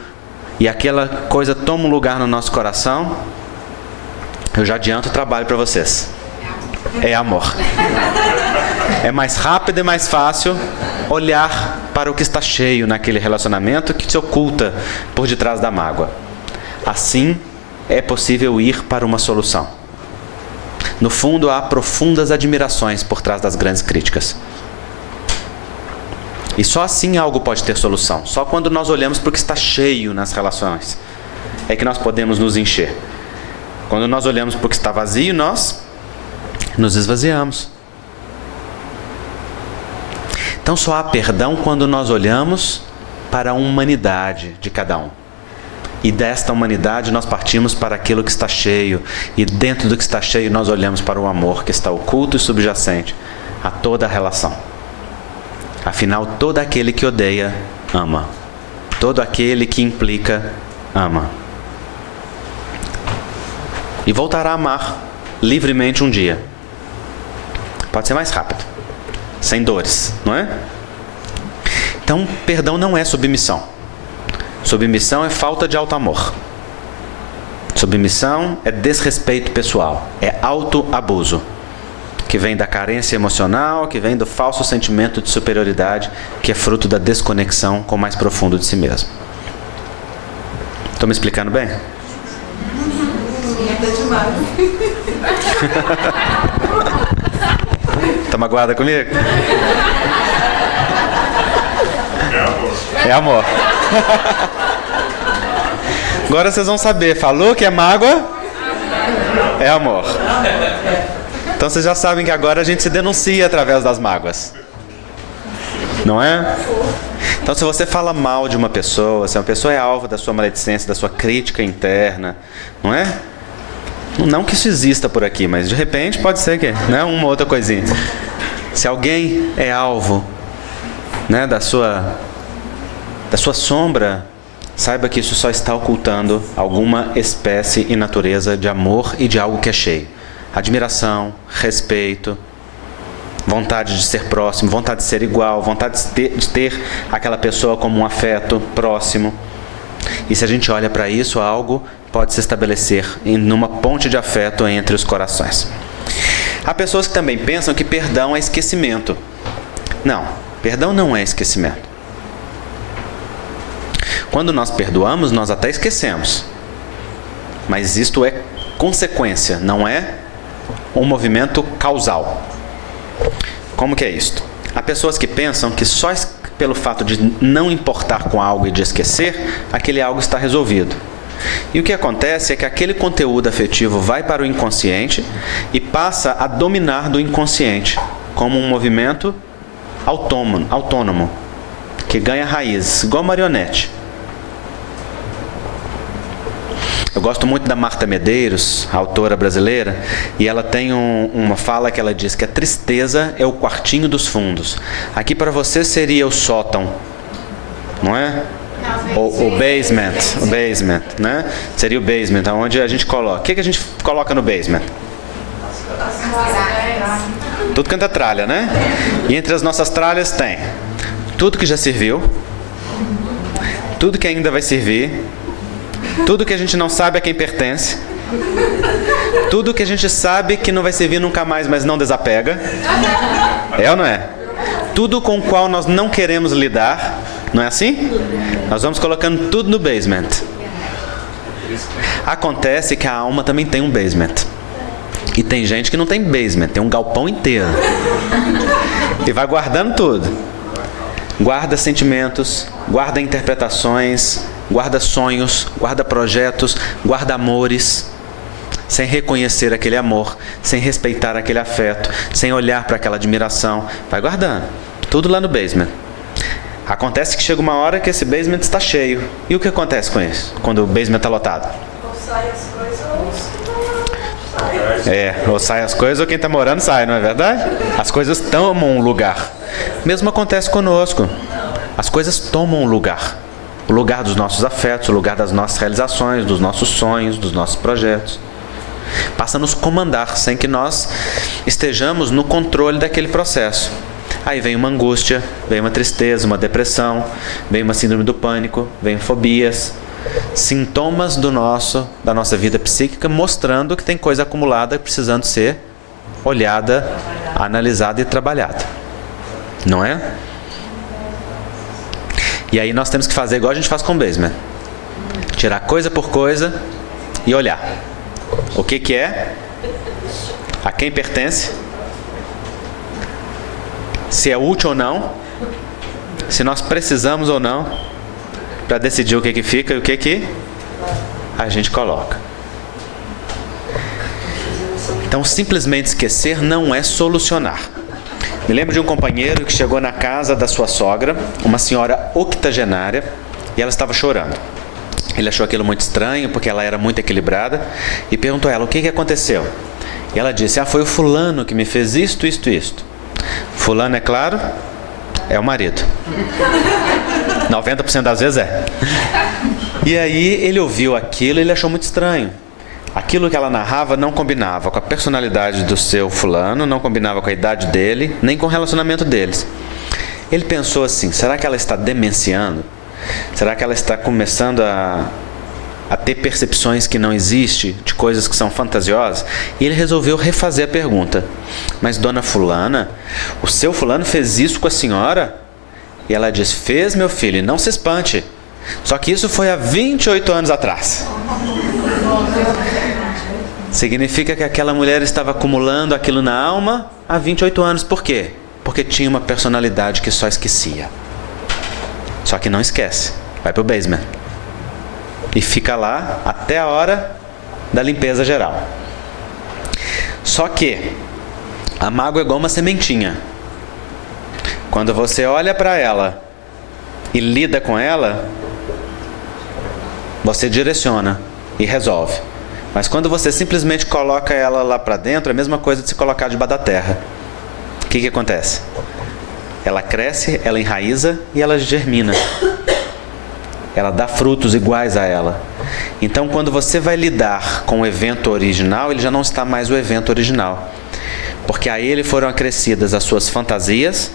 e aquela coisa toma um lugar no nosso coração, eu já adianto o trabalho para vocês. É amor. É mais rápido e mais fácil olhar para o que está cheio naquele relacionamento que se oculta por detrás da mágoa. Assim é possível ir para uma solução. No fundo, há profundas admirações por trás das grandes críticas. E só assim algo pode ter solução. Só quando nós olhamos para o que está cheio nas relações é que nós podemos nos encher. Quando nós olhamos para o que está vazio, nós nos esvaziamos. Então só há perdão quando nós olhamos para a humanidade de cada um. E desta humanidade nós partimos para aquilo que está cheio. E dentro do que está cheio nós olhamos para o amor que está oculto e subjacente a toda a relação. Afinal, todo aquele que odeia, ama. Todo aquele que implica, ama. E voltará a amar livremente um dia. Pode ser mais rápido, sem dores, não é? Então, perdão não é submissão. Submissão é falta de auto-amor. Submissão é desrespeito pessoal, é auto-abuso, que vem da carência emocional, que vem do falso sentimento de superioridade, que é fruto da desconexão com o mais profundo de si mesmo. Estou me explicando bem? Tá magoada comigo? É amor. Agora vocês vão saber. Falou que é mágoa? É amor. Então vocês já sabem que agora a gente se denuncia através das mágoas. Não é? Então se você fala mal de uma pessoa, se uma pessoa é alvo da sua maledicência, da sua crítica interna, não é? Não que isso exista por aqui, mas de repente pode ser que, né, uma outra coisinha. Se alguém é alvo, né, da sua sombra, saiba que isso só está ocultando alguma espécie e natureza de amor e de algo que é cheio. Admiração, respeito, vontade de ser próximo, vontade de ser igual, vontade de ter aquela pessoa como um afeto próximo. E se a gente olha para isso, algo pode se estabelecer numa ponte de afeto entre os corações. Há pessoas que também pensam que perdão é esquecimento. Não, perdão não é esquecimento. Quando nós perdoamos, nós até esquecemos. Mas isto é consequência, não é um movimento causal. Como que é isto? Há pessoas que pensam que só pelo fato de não importar com algo e de esquecer, aquele algo está resolvido. E o que acontece é que aquele conteúdo afetivo vai para o inconsciente e passa a dominar do inconsciente, como um movimento autônomo que ganha raízes, igual marionete. Eu gosto muito da Marta Medeiros, a autora brasileira, e ela tem uma fala que ela diz que a tristeza é o quartinho dos fundos. Aqui para você seria o sótão, não é? O basement, né? Seria o basement, onde a gente coloca. O que a gente coloca no basement? Tudo quanto é tralha, né? E entre as nossas tralhas tem tudo que já serviu, tudo que ainda vai servir, tudo que a gente não sabe a quem pertence, tudo que a gente sabe que não vai servir nunca mais, mas não desapega. É ou não é? Tudo com o qual nós não queremos lidar. Não é assim? Nós vamos colocando tudo no basement. Acontece que a alma também tem um basement. E tem gente que não tem basement, tem um galpão inteiro. E vai guardando tudo. Guarda sentimentos, guarda interpretações, guarda sonhos, guarda projetos, guarda amores, sem reconhecer aquele amor, sem respeitar aquele afeto, sem olhar para aquela admiração. Vai guardando. Tudo lá no basement. Acontece que chega uma hora que esse basement está cheio. E o que acontece com isso? Quando o basement está lotado? Ou sai as coisas ou ou sai as coisas ou quem está morando sai, não é verdade? As coisas tomam um lugar. Mesmo acontece conosco. As coisas tomam um lugar. o lugar dos nossos afetos, o lugar das nossas realizações, dos nossos sonhos, dos nossos projetos. Passa a nos comandar sem que nós estejamos no controle daquele processo. Aí vem uma angústia, vem uma tristeza, uma depressão, vem uma síndrome do pânico, vem fobias, sintomas da nossa vida psíquica, mostrando que tem coisa acumulada precisando ser olhada, analisada e trabalhada. Não é? E aí nós temos que fazer igual a gente faz com o basement. Tirar coisa por coisa e olhar. O que é? A quem pertence? Se é útil ou não? Se nós precisamos ou não? Para decidir o que fica e o que a gente coloca. Então, simplesmente esquecer não é solucionar. Me lembro de um companheiro que chegou na casa da sua sogra, uma senhora octogenária, e ela estava chorando. Ele achou aquilo muito estranho, porque ela era muito equilibrada, e perguntou a ela, o que aconteceu? E ela disse, foi o fulano que me fez isto. Fulano, é claro, é o marido. 90% das vezes é. E aí ele ouviu aquilo e ele achou muito estranho. Aquilo que ela narrava não combinava com a personalidade do seu fulano, não combinava com a idade dele, nem com o relacionamento deles. Ele pensou assim, será que ela está demenciando? Será que ela está começando a ter percepções que não existem, de coisas que são fantasiosas? E ele resolveu refazer a pergunta. Mas dona fulana, o seu fulano fez isso com a senhora? E ela disse, fez, meu filho, e não se espante. Só que isso foi há 28 anos atrás. Significa que aquela mulher estava acumulando aquilo na alma há 28 anos. Por quê? Porque tinha uma personalidade que só esquecia. Só que não esquece. Vai pro basement. E fica lá até a hora da limpeza geral. Só que a mágoa é igual uma sementinha. Quando você olha para ela e lida com ela, você direciona e resolve. Mas quando você simplesmente coloca ela lá para dentro, é a mesma coisa de se colocar debaixo da terra. O que acontece? Ela cresce, ela enraiza e ela germina. Ela dá frutos iguais a ela. Então, quando você vai lidar com o evento original, ele já não está mais o evento original. Porque a ele foram acrescidas as suas fantasias,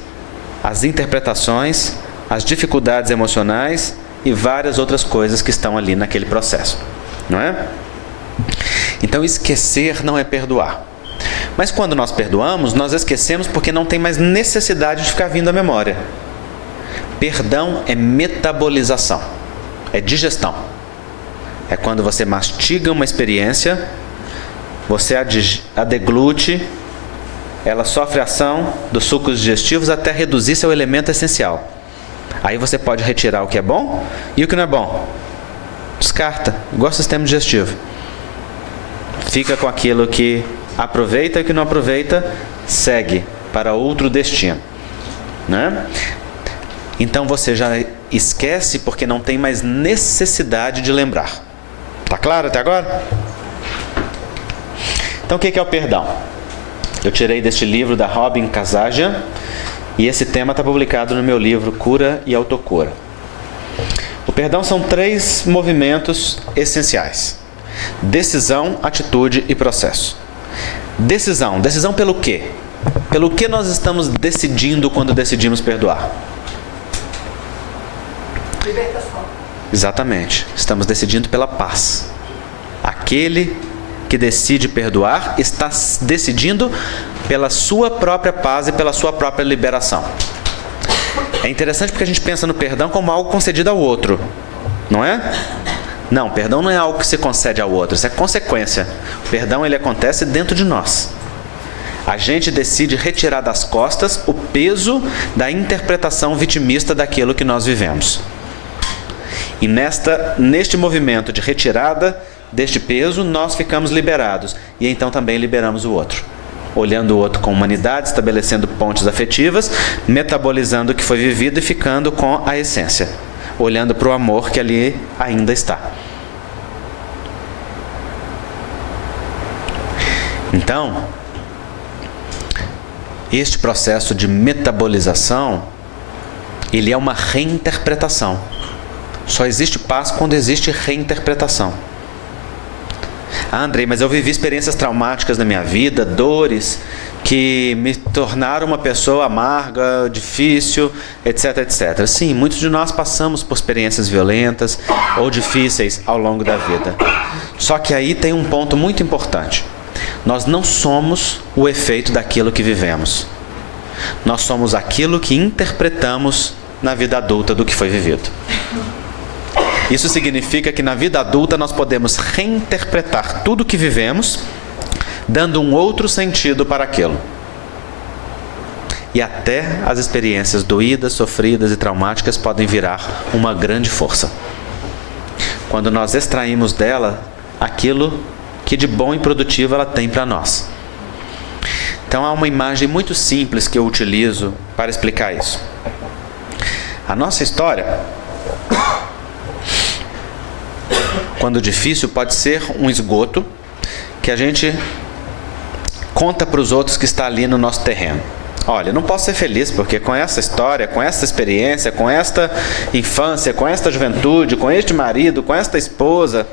as interpretações, as dificuldades emocionais e várias outras coisas que estão ali naquele processo. Não é? Então, esquecer não é perdoar. Mas quando nós perdoamos, nós esquecemos porque não tem mais necessidade de ficar vindo à memória. Perdão é metabolização, é digestão. É quando você mastiga uma experiência, você a deglute, ela sofre ação dos sucos digestivos até reduzir seu elemento essencial. Aí você pode retirar o que é bom e o que não é bom. Descarta, igual o sistema digestivo. Fica com aquilo que aproveita e o que não aproveita, segue para outro destino. Né? Então você já esquece porque não tem mais necessidade de lembrar. Tá claro até agora? Então o que é o perdão? Eu tirei deste livro da Robin Kazagian e esse tema está publicado no meu livro Cura e Autocura. O perdão são 3 movimentos essenciais: decisão, atitude e processo. Decisão. Decisão pelo quê? Pelo que nós estamos decidindo quando decidimos perdoar? Libertação. Exatamente. Estamos decidindo pela paz. Aquele que decide perdoar está decidindo pela sua própria paz e pela sua própria liberação. É interessante porque a gente pensa no perdão como algo concedido ao outro, não é? Não, perdão não é algo que se concede ao outro, isso é consequência. O perdão, ele acontece dentro de nós. A gente decide retirar das costas o peso da interpretação vitimista daquilo que nós vivemos. E neste movimento de retirada deste peso, nós ficamos liberados. E então também liberamos o outro. Olhando o outro com humanidade, estabelecendo pontes afetivas, metabolizando o que foi vivido e ficando com a essência. Olhando para o amor que ali ainda está. Então, este processo de metabolização, ele é uma reinterpretação Só existe paz quando existe reinterpretação. Ah, Andrei, mas eu vivi experiências traumáticas na minha vida, dores que me tornaram uma pessoa amarga, difícil, etc, etc. Sim, muitos de nós passamos por experiências violentas ou difíceis ao longo da vida. Só que aí tem um ponto muito importante. Nós não somos o efeito daquilo que vivemos. Nós somos aquilo que interpretamos na vida adulta do que foi vivido. Isso significa que na vida adulta nós podemos reinterpretar tudo o que vivemos, dando um outro sentido para aquilo. E até as experiências doídas, sofridas e traumáticas podem virar uma grande força. Quando nós extraímos dela aquilo que de bom e produtivo ela tem para nós. Então há uma imagem muito simples que eu utilizo para explicar isso. A nossa história, quando difícil, pode ser um esgoto que a gente conta para os outros que está ali no nosso terreno. Olha, eu não posso ser feliz porque com essa história, com essa experiência, com esta infância, com esta juventude, com este marido, com esta esposa.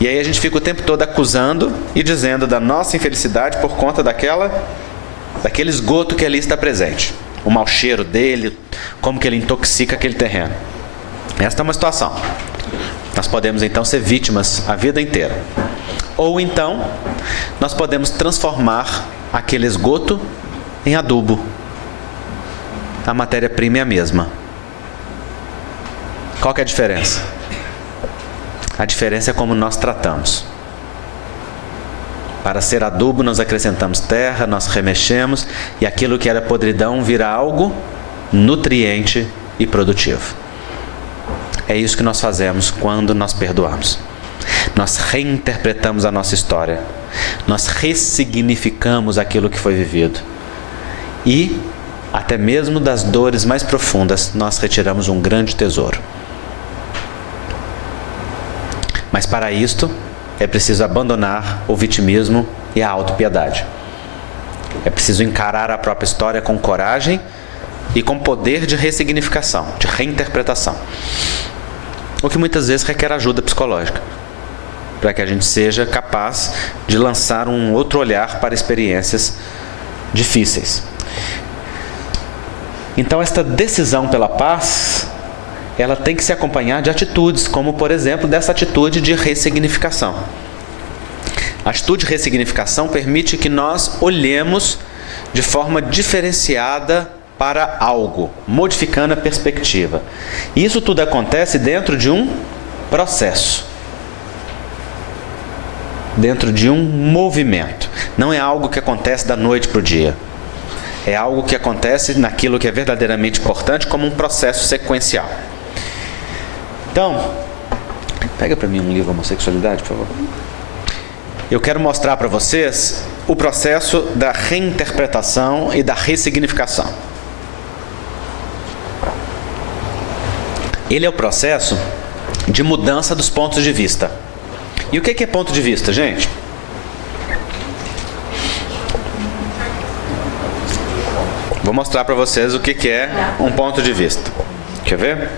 E aí a gente fica o tempo todo acusando e dizendo da nossa infelicidade por conta daquele esgoto que ali está presente. O mau cheiro dele, como que ele intoxica aquele terreno. Esta é uma situação. Nós podemos então ser vítimas a vida inteira. Ou então, nós podemos transformar aquele esgoto em adubo. A matéria-prima é a mesma. Qual que é a diferença? A diferença é como nós tratamos. Para ser adubo, nós acrescentamos terra, nós remexemos, e aquilo que era podridão vira algo nutriente e produtivo. É isso que nós fazemos quando nós perdoamos. Nós reinterpretamos a nossa história. Nós ressignificamos aquilo que foi vivido. E, até mesmo das dores mais profundas, nós retiramos um grande tesouro. Mas para isto, é preciso abandonar o vitimismo e a autopiedade. É preciso encarar a própria história com coragem e com poder de ressignificação, de reinterpretação. O que muitas vezes requer ajuda psicológica, para que a gente seja capaz de lançar um outro olhar para experiências difíceis. Então, esta decisão pela paz, ela tem que se acompanhar de atitudes, como, por exemplo, dessa atitude de ressignificação. A atitude de ressignificação permite que nós olhemos de forma diferenciada para algo, modificando a perspectiva. E isso tudo acontece dentro de um processo, dentro de um movimento. Não é algo que acontece da noite para o dia. É algo que acontece naquilo que é verdadeiramente importante, como um processo sequencial. Então, pega para mim um livro Homossexualidade, por favor. Eu quero mostrar para vocês o processo da reinterpretação e da ressignificação. Ele é o processo de mudança dos pontos de vista. E o que é ponto de vista, gente? Vou mostrar para vocês o que é um ponto de vista. Quer ver?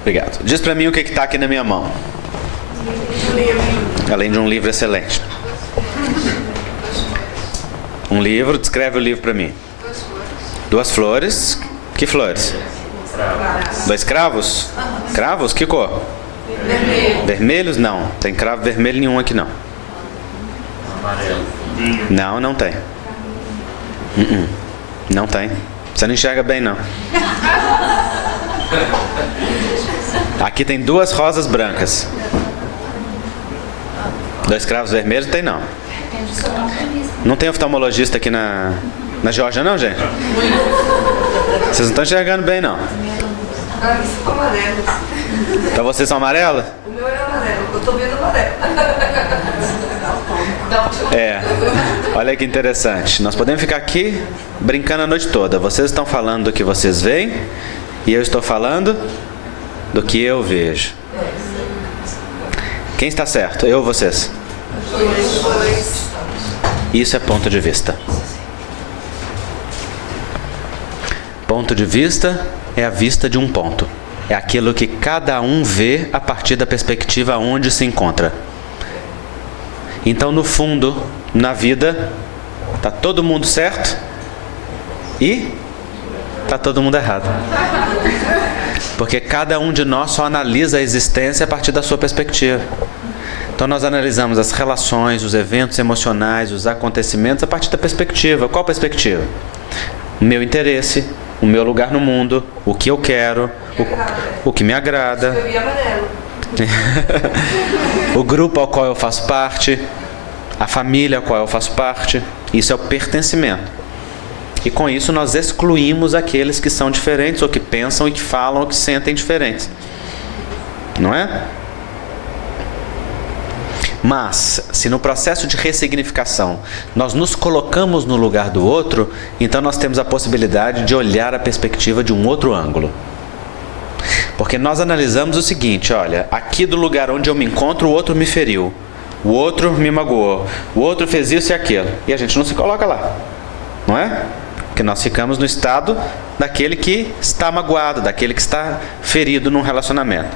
Obrigado. Diz para mim o que está aqui na minha mão. Além de um livro excelente. Um livro, descreve o livro para mim. Duas flores. Que flores? Dois cravos? Cravos? Que cor? Vermelho. Vermelhos? Não. Tem cravo vermelho nenhum aqui não. Amarelo. Não, não tem. Não tem. Você não enxerga bem não. Aqui tem duas rosas brancas. Dois cravos vermelhos não tem não. Não tem oftalmologista aqui na Geórgia não, gente? Vocês não estão enxergando bem não. São amarelos. Então vocês são amarelas? O meu é amarelo, eu tô vendo amarelo. É. Olha que interessante. Nós podemos ficar aqui brincando a noite toda. Vocês estão falando do que vocês veem e eu estou falando do que eu vejo. Quem está certo? Eu ou vocês? Isso é ponto de vista. Ponto de vista é a vista de um ponto. É aquilo que cada um vê a partir da perspectiva onde se encontra. Então, no fundo, na vida, está todo mundo certo e está todo mundo errado. Porque cada um de nós só analisa a existência a partir da sua perspectiva. Então nós analisamos as relações, os eventos emocionais, os acontecimentos a partir da perspectiva. Qual perspectiva? O meu interesse, o meu lugar no mundo, o que eu quero, o que me agrada. Escrevi amarelo. O grupo ao qual eu faço parte, a família ao qual eu faço parte. Isso é o pertencimento. E com isso nós excluímos aqueles que são diferentes, ou que pensam e que falam ou que sentem diferentes. Não é? Mas, se no processo de ressignificação nós nos colocamos no lugar do outro, então nós temos a possibilidade de olhar a perspectiva de um outro ângulo. Porque nós analisamos o seguinte, olha, aqui do lugar onde eu me encontro, o outro me feriu, o outro me magoou, o outro fez isso e aquilo. E a gente não se coloca lá, não é? Porque nós ficamos no estado daquele que está magoado, daquele que está ferido num relacionamento.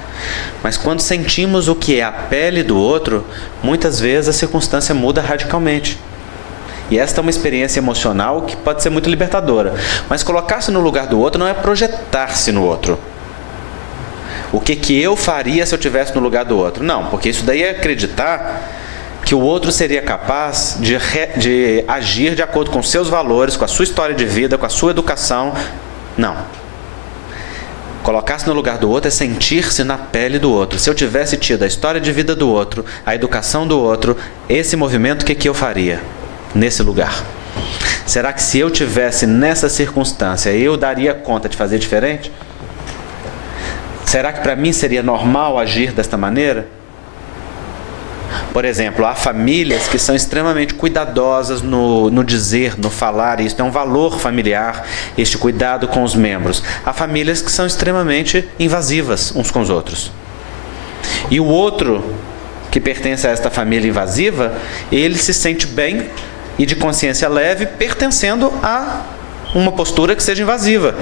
Mas quando sentimos o que é a pele do outro, muitas vezes a circunstância muda radicalmente. E esta é uma experiência emocional que pode ser muito libertadora. Mas colocar-se no lugar do outro não é projetar-se no outro. O que eu faria se eu estivesse no lugar do outro? Não, porque isso daí é acreditar que o outro seria capaz de agir de acordo com seus valores, com a sua história de vida, com a sua educação. Não. Colocar-se no lugar do outro é sentir-se na pele do outro. Se eu tivesse tido a história de vida do outro, a educação do outro, esse movimento, o que eu faria nesse lugar? Será que se eu tivesse nessa circunstância, eu daria conta de fazer diferente? Será que para mim seria normal agir desta maneira? Por exemplo, há famílias que são extremamente cuidadosas no dizer, no falar. Isso é um valor familiar, este cuidado com os membros. Há famílias que são extremamente invasivas uns com os outros. E o outro, que pertence a esta família invasiva, ele se sente bem e de consciência leve pertencendo a uma postura que seja invasiva.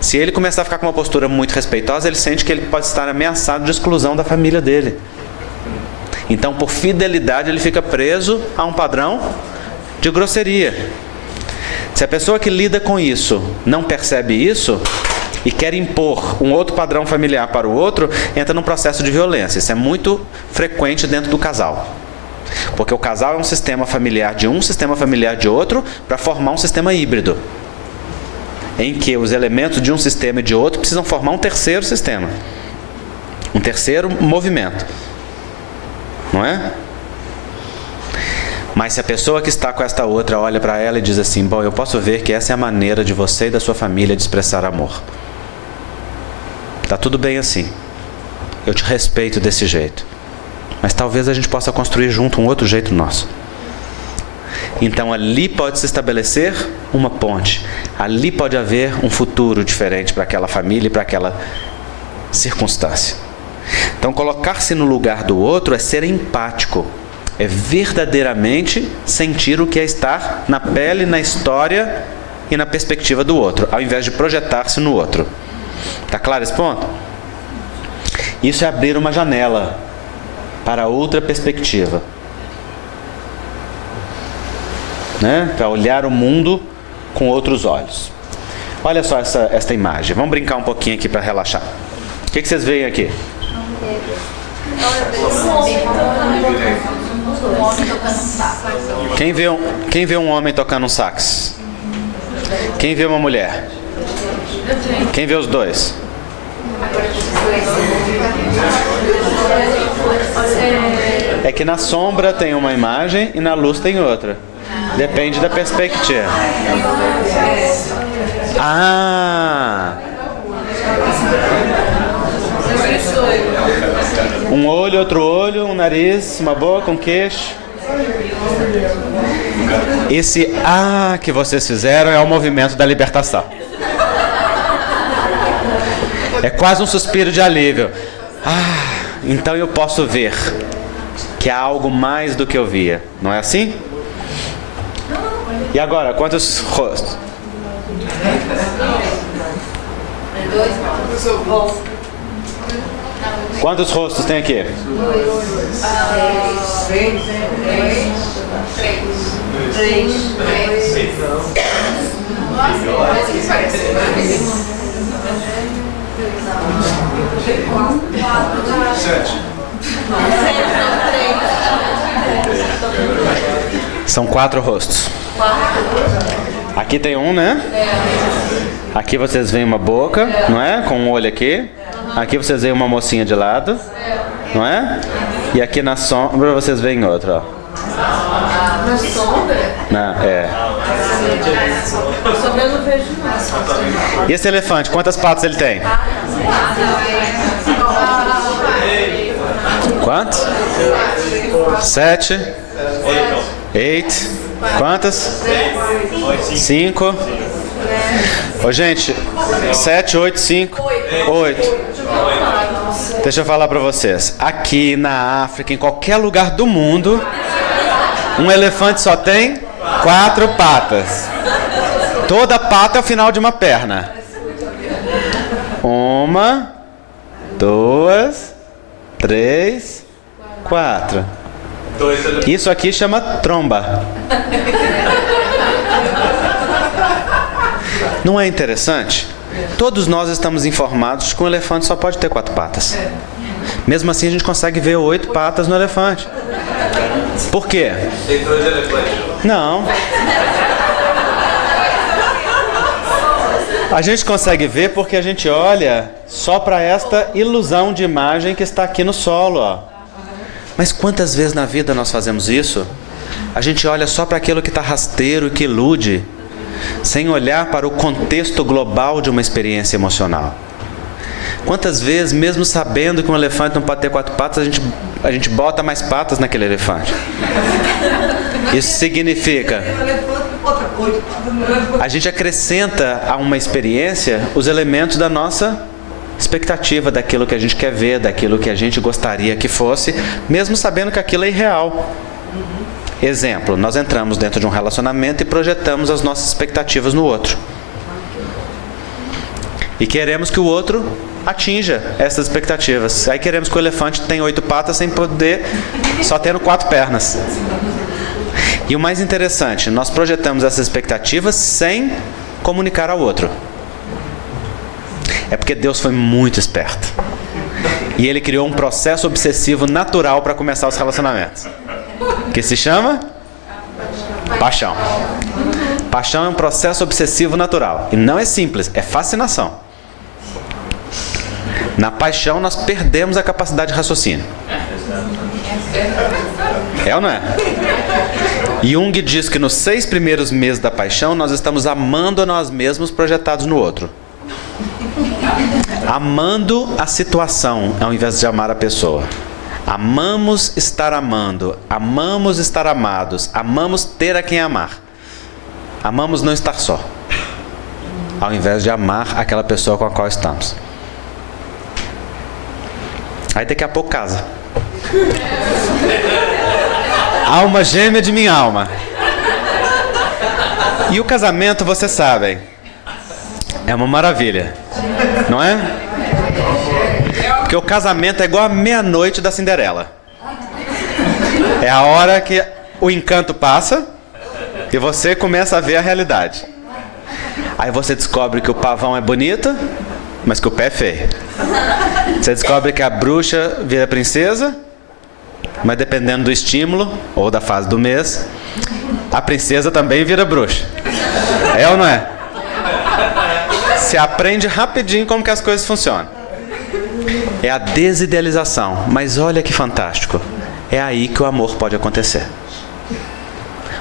Se ele começar a ficar com uma postura muito respeitosa, ele sente que ele pode estar ameaçado de exclusão da família dele. Então, por fidelidade, ele fica preso a um padrão de grosseria. Se a pessoa que lida com isso não percebe isso e quer impor um outro padrão familiar para o outro, entra num processo de violência. Isso é muito frequente dentro do casal. Porque o casal é um sistema familiar de um, sistema familiar de outro, para formar um sistema híbrido, em que os elementos de um sistema e de outro precisam formar um terceiro sistema, um terceiro movimento. Não é? Mas se a pessoa que está com esta outra olha para ela e diz assim, bom, eu posso ver que essa é a maneira de você e da sua família de expressar amor. Tá tudo bem assim. Eu te respeito desse jeito. Mas talvez a gente possa construir junto um outro jeito nosso. Então ali pode se estabelecer uma ponte. Ali pode haver um futuro diferente para aquela família e para aquela circunstância. Então, colocar-se no lugar do outro é ser empático. É verdadeiramente sentir o que é estar na pele, na história e na perspectiva do outro, ao invés de projetar-se no outro. Está claro esse ponto? Isso é abrir uma janela para outra perspectiva. Né? Para olhar o mundo com outros olhos. Olha só esta imagem. Vamos brincar um pouquinho aqui para relaxar. O que vocês veem aqui? Quem vê um homem tocando um sax? Quem vê uma mulher? Quem vê os dois? É que na sombra tem uma imagem e na luz tem outra. Depende da perspectiva. Ah! Um olho, outro olho, um nariz, uma boca, um queixo. Esse que vocês fizeram é o movimento da libertação. É quase um suspiro de alívio. Então eu posso ver que há algo mais do que eu via. Não é assim? E agora, quantos rostos? Quantos rostos tem aqui? 7. São 4 rostos. Aqui tem um, né? Aqui vocês veem uma boca, não é? Com um olho aqui. Aqui vocês veem uma mocinha de lado, não é? E aqui na sombra vocês veem outra, ó. Na sombra? É. Na sombra eu não vejo nada. E esse elefante, quantas patas ele tem? Quantos? 7. 8. Quantas? 5. Ô, gente, 7, 8, 5, 8. Deixa eu falar pra vocês. Aqui na África, em qualquer lugar do mundo, um elefante só tem 4 patas. Toda pata é o final de uma perna. 1, 2, 3, 4. Isso aqui chama tromba. Não é interessante? Todos nós estamos informados de que um elefante só pode ter 4 patas. Mesmo assim, a gente consegue ver 8 patas no elefante. Por quê? Tem 2 elefantes. Não. A gente consegue ver porque a gente olha só para esta ilusão de imagem que está aqui no solo, ó. Mas quantas vezes na vida nós fazemos isso? A gente olha só para aquilo que está rasteiro e que ilude, sem olhar para o contexto global de uma experiência emocional. Quantas vezes, mesmo sabendo que um elefante não pode ter 4 patas, a gente bota mais patas naquele elefante? Isso significa... A gente acrescenta a uma experiência os elementos da nossa expectativa, daquilo que a gente quer ver, daquilo que a gente gostaria que fosse, mesmo sabendo que aquilo é irreal. Exemplo, nós entramos dentro de um relacionamento e projetamos as nossas expectativas no outro. E queremos que o outro atinja essas expectativas. Aí queremos que o elefante tenha 8 patas sem poder, só tendo 4 pernas. E o mais interessante, nós projetamos essas expectativas sem comunicar ao outro. É porque Deus foi muito esperto. E Ele criou um processo obsessivo natural para começar os relacionamentos. Que se chama? Paixão. Paixão é um processo obsessivo natural. E não é simples, é fascinação. Na paixão nós perdemos a capacidade de raciocínio. É ou não é? Jung diz que nos 6 primeiros meses da paixão nós estamos amando a nós mesmos projetados no outro. Amando a situação ao invés de amar a pessoa. Amamos estar amando, amamos estar amados, amamos ter a quem amar. Amamos não estar só, ao invés de amar aquela pessoa com a qual estamos. Aí daqui a pouco casa. Alma gêmea de minha alma. E o casamento, vocês sabem, é uma maravilha, não é? Porque o casamento é igual a meia-noite da Cinderela. É a hora que o encanto passa e você começa a ver a realidade. Aí você descobre que o pavão é bonito, mas que o pé é feio. Você descobre que a bruxa vira princesa, mas dependendo do estímulo ou da fase do mês, a princesa também vira bruxa. É ou não é? Você aprende rapidinho como que as coisas funcionam. É a desidealização. Mas olha que fantástico. É aí que o amor pode acontecer.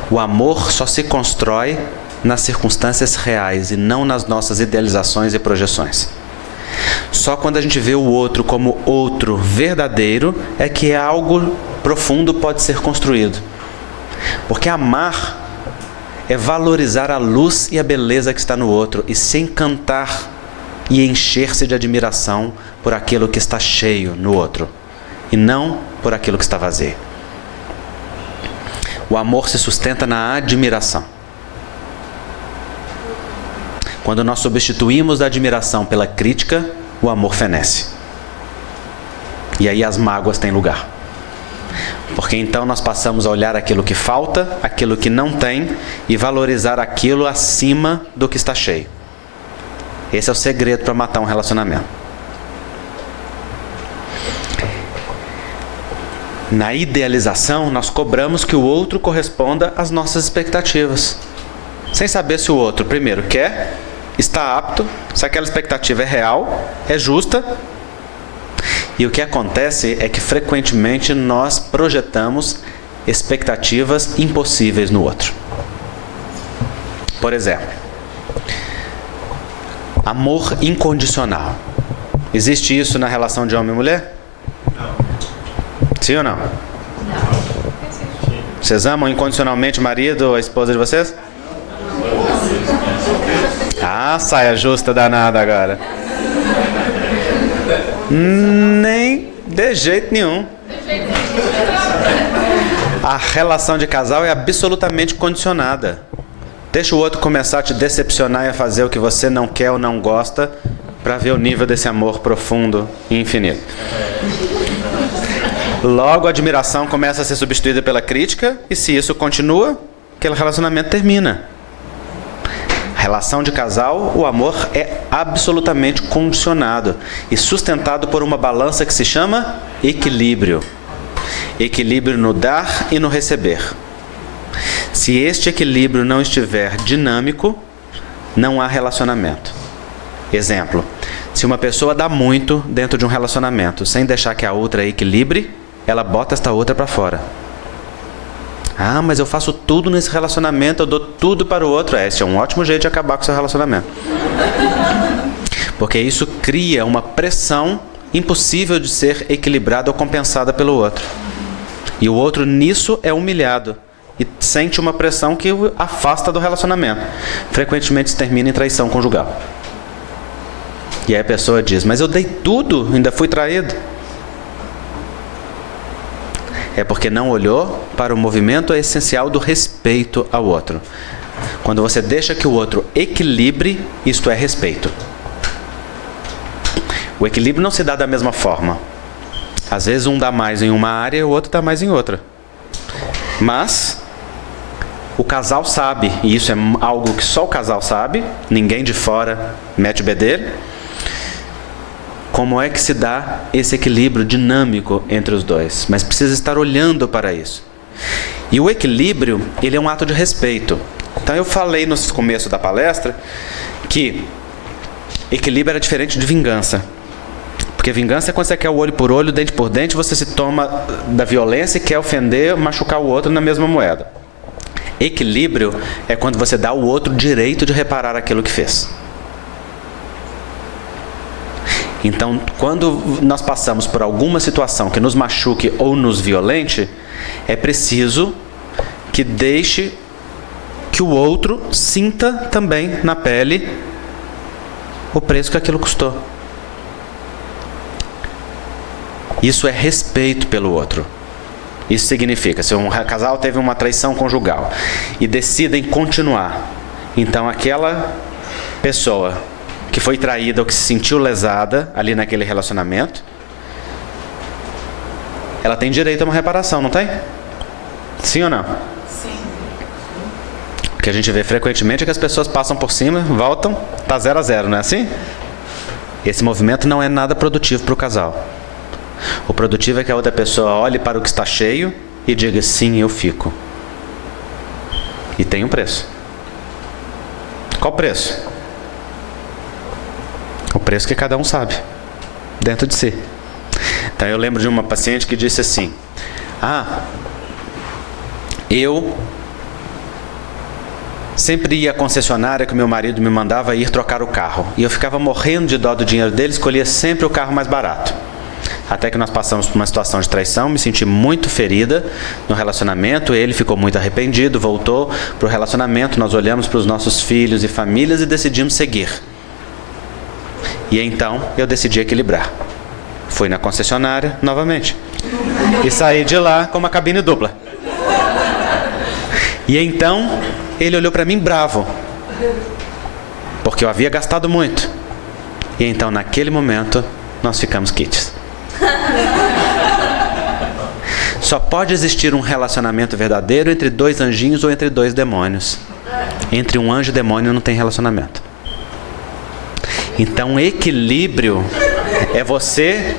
O amor só se constrói nas circunstâncias reais e não nas nossas idealizações e projeções. Só quando a gente vê o outro como outro verdadeiro é que algo profundo pode ser construído. Porque amar é valorizar a luz e a beleza que está no outro e se encantar e encher-se de admiração por aquilo que está cheio no outro e não por aquilo que está vazio. O amor se sustenta na admiração. Quando nós substituímos a admiração pela crítica, o amor fenece. E aí as mágoas têm lugar. Porque então nós passamos a olhar aquilo que falta, aquilo que não tem, e valorizar aquilo acima do que está cheio. Esse é o segredo para matar um relacionamento. Na idealização, nós cobramos que o outro corresponda às nossas expectativas, sem saber se o outro, primeiro, quer, está apto, se aquela expectativa é real, é justa. E o que acontece é que frequentemente nós projetamos expectativas impossíveis no outro. Por exemplo, amor incondicional. Existe isso na relação de homem e mulher? Não. Sim ou não? Não. Vocês amam incondicionalmente o marido ou a esposa de vocês? Ah, saia justa danada agora. Nem de jeito nenhum. A relação de casal é absolutamente condicionada. Deixa o outro começar a te decepcionar e a fazer o que você não quer ou não gosta, para ver o nível desse amor profundo e infinito. Logo a admiração começa a ser substituída pela crítica, e se isso continua, aquele relacionamento termina. Relação de casal, o amor é absolutamente condicionado e sustentado por uma balança que se chama equilíbrio. Equilíbrio no dar e no receber. Se este equilíbrio não estiver dinâmico, não há relacionamento. Exemplo, se uma pessoa dá muito dentro de um relacionamento, sem deixar que a outra equilibre, ela bota esta outra para fora. Ah, mas eu faço tudo nesse relacionamento, eu dou tudo para o outro. Esse é um ótimo jeito de acabar com o seu relacionamento. Porque isso cria uma pressão impossível de ser equilibrada ou compensada pelo outro. E o outro nisso é humilhado e sente uma pressão que o afasta do relacionamento. Frequentemente se termina em traição conjugal. E aí a pessoa diz, mas eu dei tudo, ainda fui traído. É porque não olhou para o movimento essencial do respeito ao outro. Quando você deixa que o outro equilibre, isto é respeito. O equilíbrio não se dá da mesma forma. Às vezes um dá mais em uma área e o outro dá mais em outra. Mas o casal sabe, e isso é algo que só o casal sabe, ninguém de fora mete o bedelho, como é que se dá esse equilíbrio dinâmico entre os dois. Mas precisa estar olhando para isso. E o equilíbrio, ele é um ato de respeito. Então eu falei no começo da palestra que equilíbrio era diferente de vingança. Porque vingança é quando você quer o olho por olho, dente por dente, você se toma da violência e quer ofender, machucar o outro na mesma moeda. Equilíbrio é quando você dá ao outro o direito de reparar aquilo que fez. Então, quando nós passamos por alguma situação que nos machuque ou nos violente, é preciso que deixe que o outro sinta também na pele o preço que aquilo custou. Isso é respeito pelo outro. Isso significa, se um casal teve uma traição conjugal e decidem continuar, então aquela pessoa que foi traída ou que se sentiu lesada ali naquele relacionamento, ela tem direito a uma reparação, não tem? Sim ou não? Sim. O que a gente vê frequentemente é que as pessoas passam por cima, voltam, tá 0 a 0, não é assim? Esse movimento não é nada produtivo para o casal. O produtivo é que a outra pessoa olhe para o que está cheio e diga, sim, eu fico. E tem um preço. Qual o preço? O preço que cada um sabe, dentro de si. Então eu lembro de uma paciente que disse assim, eu sempre ia à concessionária que meu marido me mandava ir trocar o carro. E eu ficava morrendo de dó do dinheiro dele, escolhia sempre o carro mais barato. Até que nós passamos por uma situação de traição, me senti muito ferida no relacionamento, ele ficou muito arrependido, voltou para o relacionamento, nós olhamos para os nossos filhos e famílias e decidimos seguir. E então eu decidi equilibrar. Fui na concessionária novamente. E saí de lá com uma cabine dupla. E então ele olhou para mim bravo. Porque eu havia gastado muito. E então naquele momento nós ficamos quites. Só pode existir um relacionamento verdadeiro entre dois anjinhos ou entre dois demônios. Entre um anjo e demônio não tem relacionamento. Então, equilíbrio é você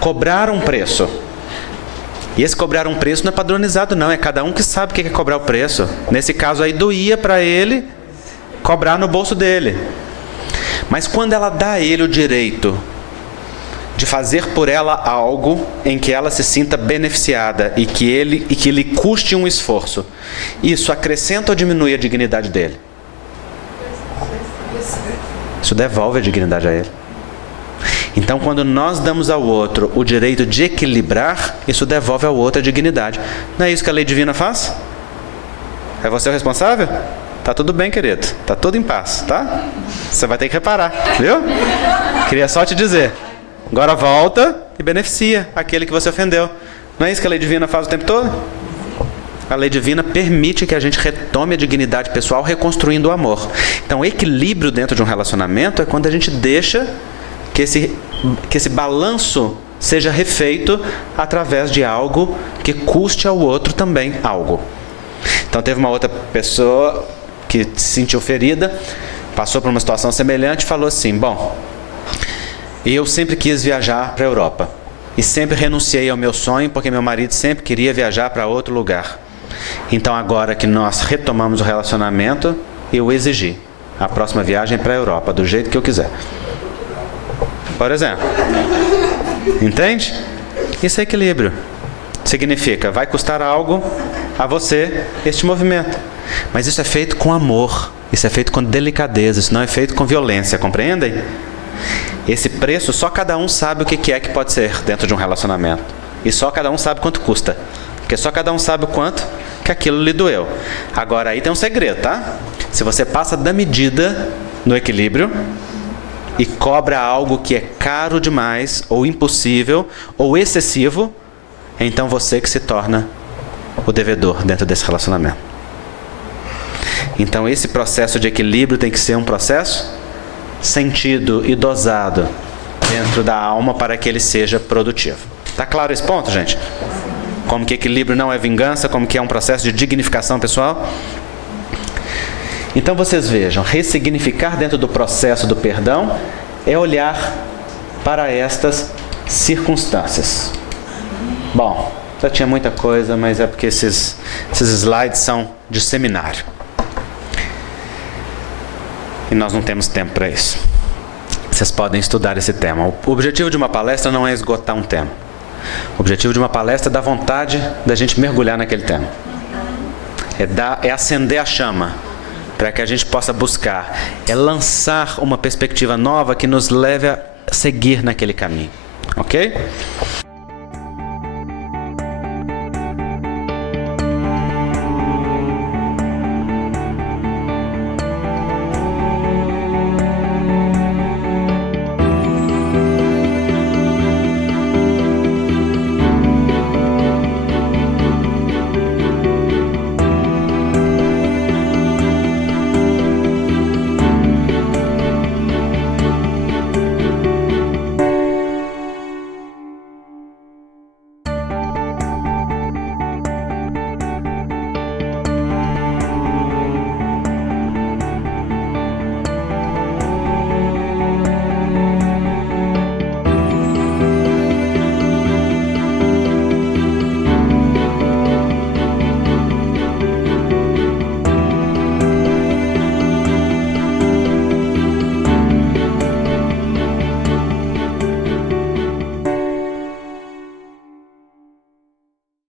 cobrar um preço. E esse cobrar um preço não é padronizado, não. É cada um que sabe o que é cobrar o preço. Nesse caso aí, doía para ele cobrar no bolso dele. Mas quando ela dá a ele o direito de fazer por ela algo em que ela se sinta beneficiada e que lhe custe um esforço, isso acrescenta ou diminui a dignidade dele? Isso devolve a dignidade a ele. Então, quando nós damos ao outro o direito de equilibrar, isso devolve ao outro a dignidade. Não é isso que a lei divina faz? É você o responsável? Tá tudo bem, querido. Tá tudo em paz, tá? Você vai ter que reparar, viu? Queria só te dizer. Agora volta e beneficia aquele que você ofendeu. Não é isso que a lei divina faz o tempo todo? A lei divina permite que a gente retome a dignidade pessoal reconstruindo o amor. Então, o equilíbrio dentro de um relacionamento é quando a gente deixa que esse balanço seja refeito através de algo que custe ao outro também algo. Então, teve uma outra pessoa que se sentiu ferida, passou por uma situação semelhante e falou assim: bom, eu sempre quis viajar para a Europa e sempre renunciei ao meu sonho porque meu marido sempre queria viajar para outro lugar. Então, agora que nós retomamos o relacionamento, eu exigi a próxima viagem para a Europa, do jeito que eu quiser. Por exemplo. Entende? Isso é equilíbrio. Significa, vai custar algo a você este movimento. Mas isso é feito com amor, isso é feito com delicadeza, isso não é feito com violência, compreendem? Esse preço, só cada um sabe o que é que pode ser dentro de um relacionamento. E só cada um sabe quanto custa. Porque só cada um sabe o quanto que aquilo lhe doeu. Agora, aí tem um segredo, tá? Se você passa da medida no equilíbrio e cobra algo que é caro demais, ou impossível, ou excessivo, então você que se torna o devedor dentro desse relacionamento. Então, esse processo de equilíbrio tem que ser um processo sentido e dosado dentro da alma para que ele seja produtivo. Tá claro esse ponto, gente? Como que equilíbrio não é vingança, como que é um processo de dignificação pessoal? Então vocês vejam, ressignificar dentro do processo do perdão é olhar para estas circunstâncias. Bom, já tinha muita coisa, mas é porque esses slides são de seminário. E nós não temos tempo para isso. Vocês podem estudar esse tema. O objetivo de uma palestra não é esgotar um tema. O objetivo de uma palestra é dar vontade da gente mergulhar naquele tema. É acender a chama para que a gente possa buscar. É lançar uma perspectiva nova que nos leve a seguir naquele caminho. Ok?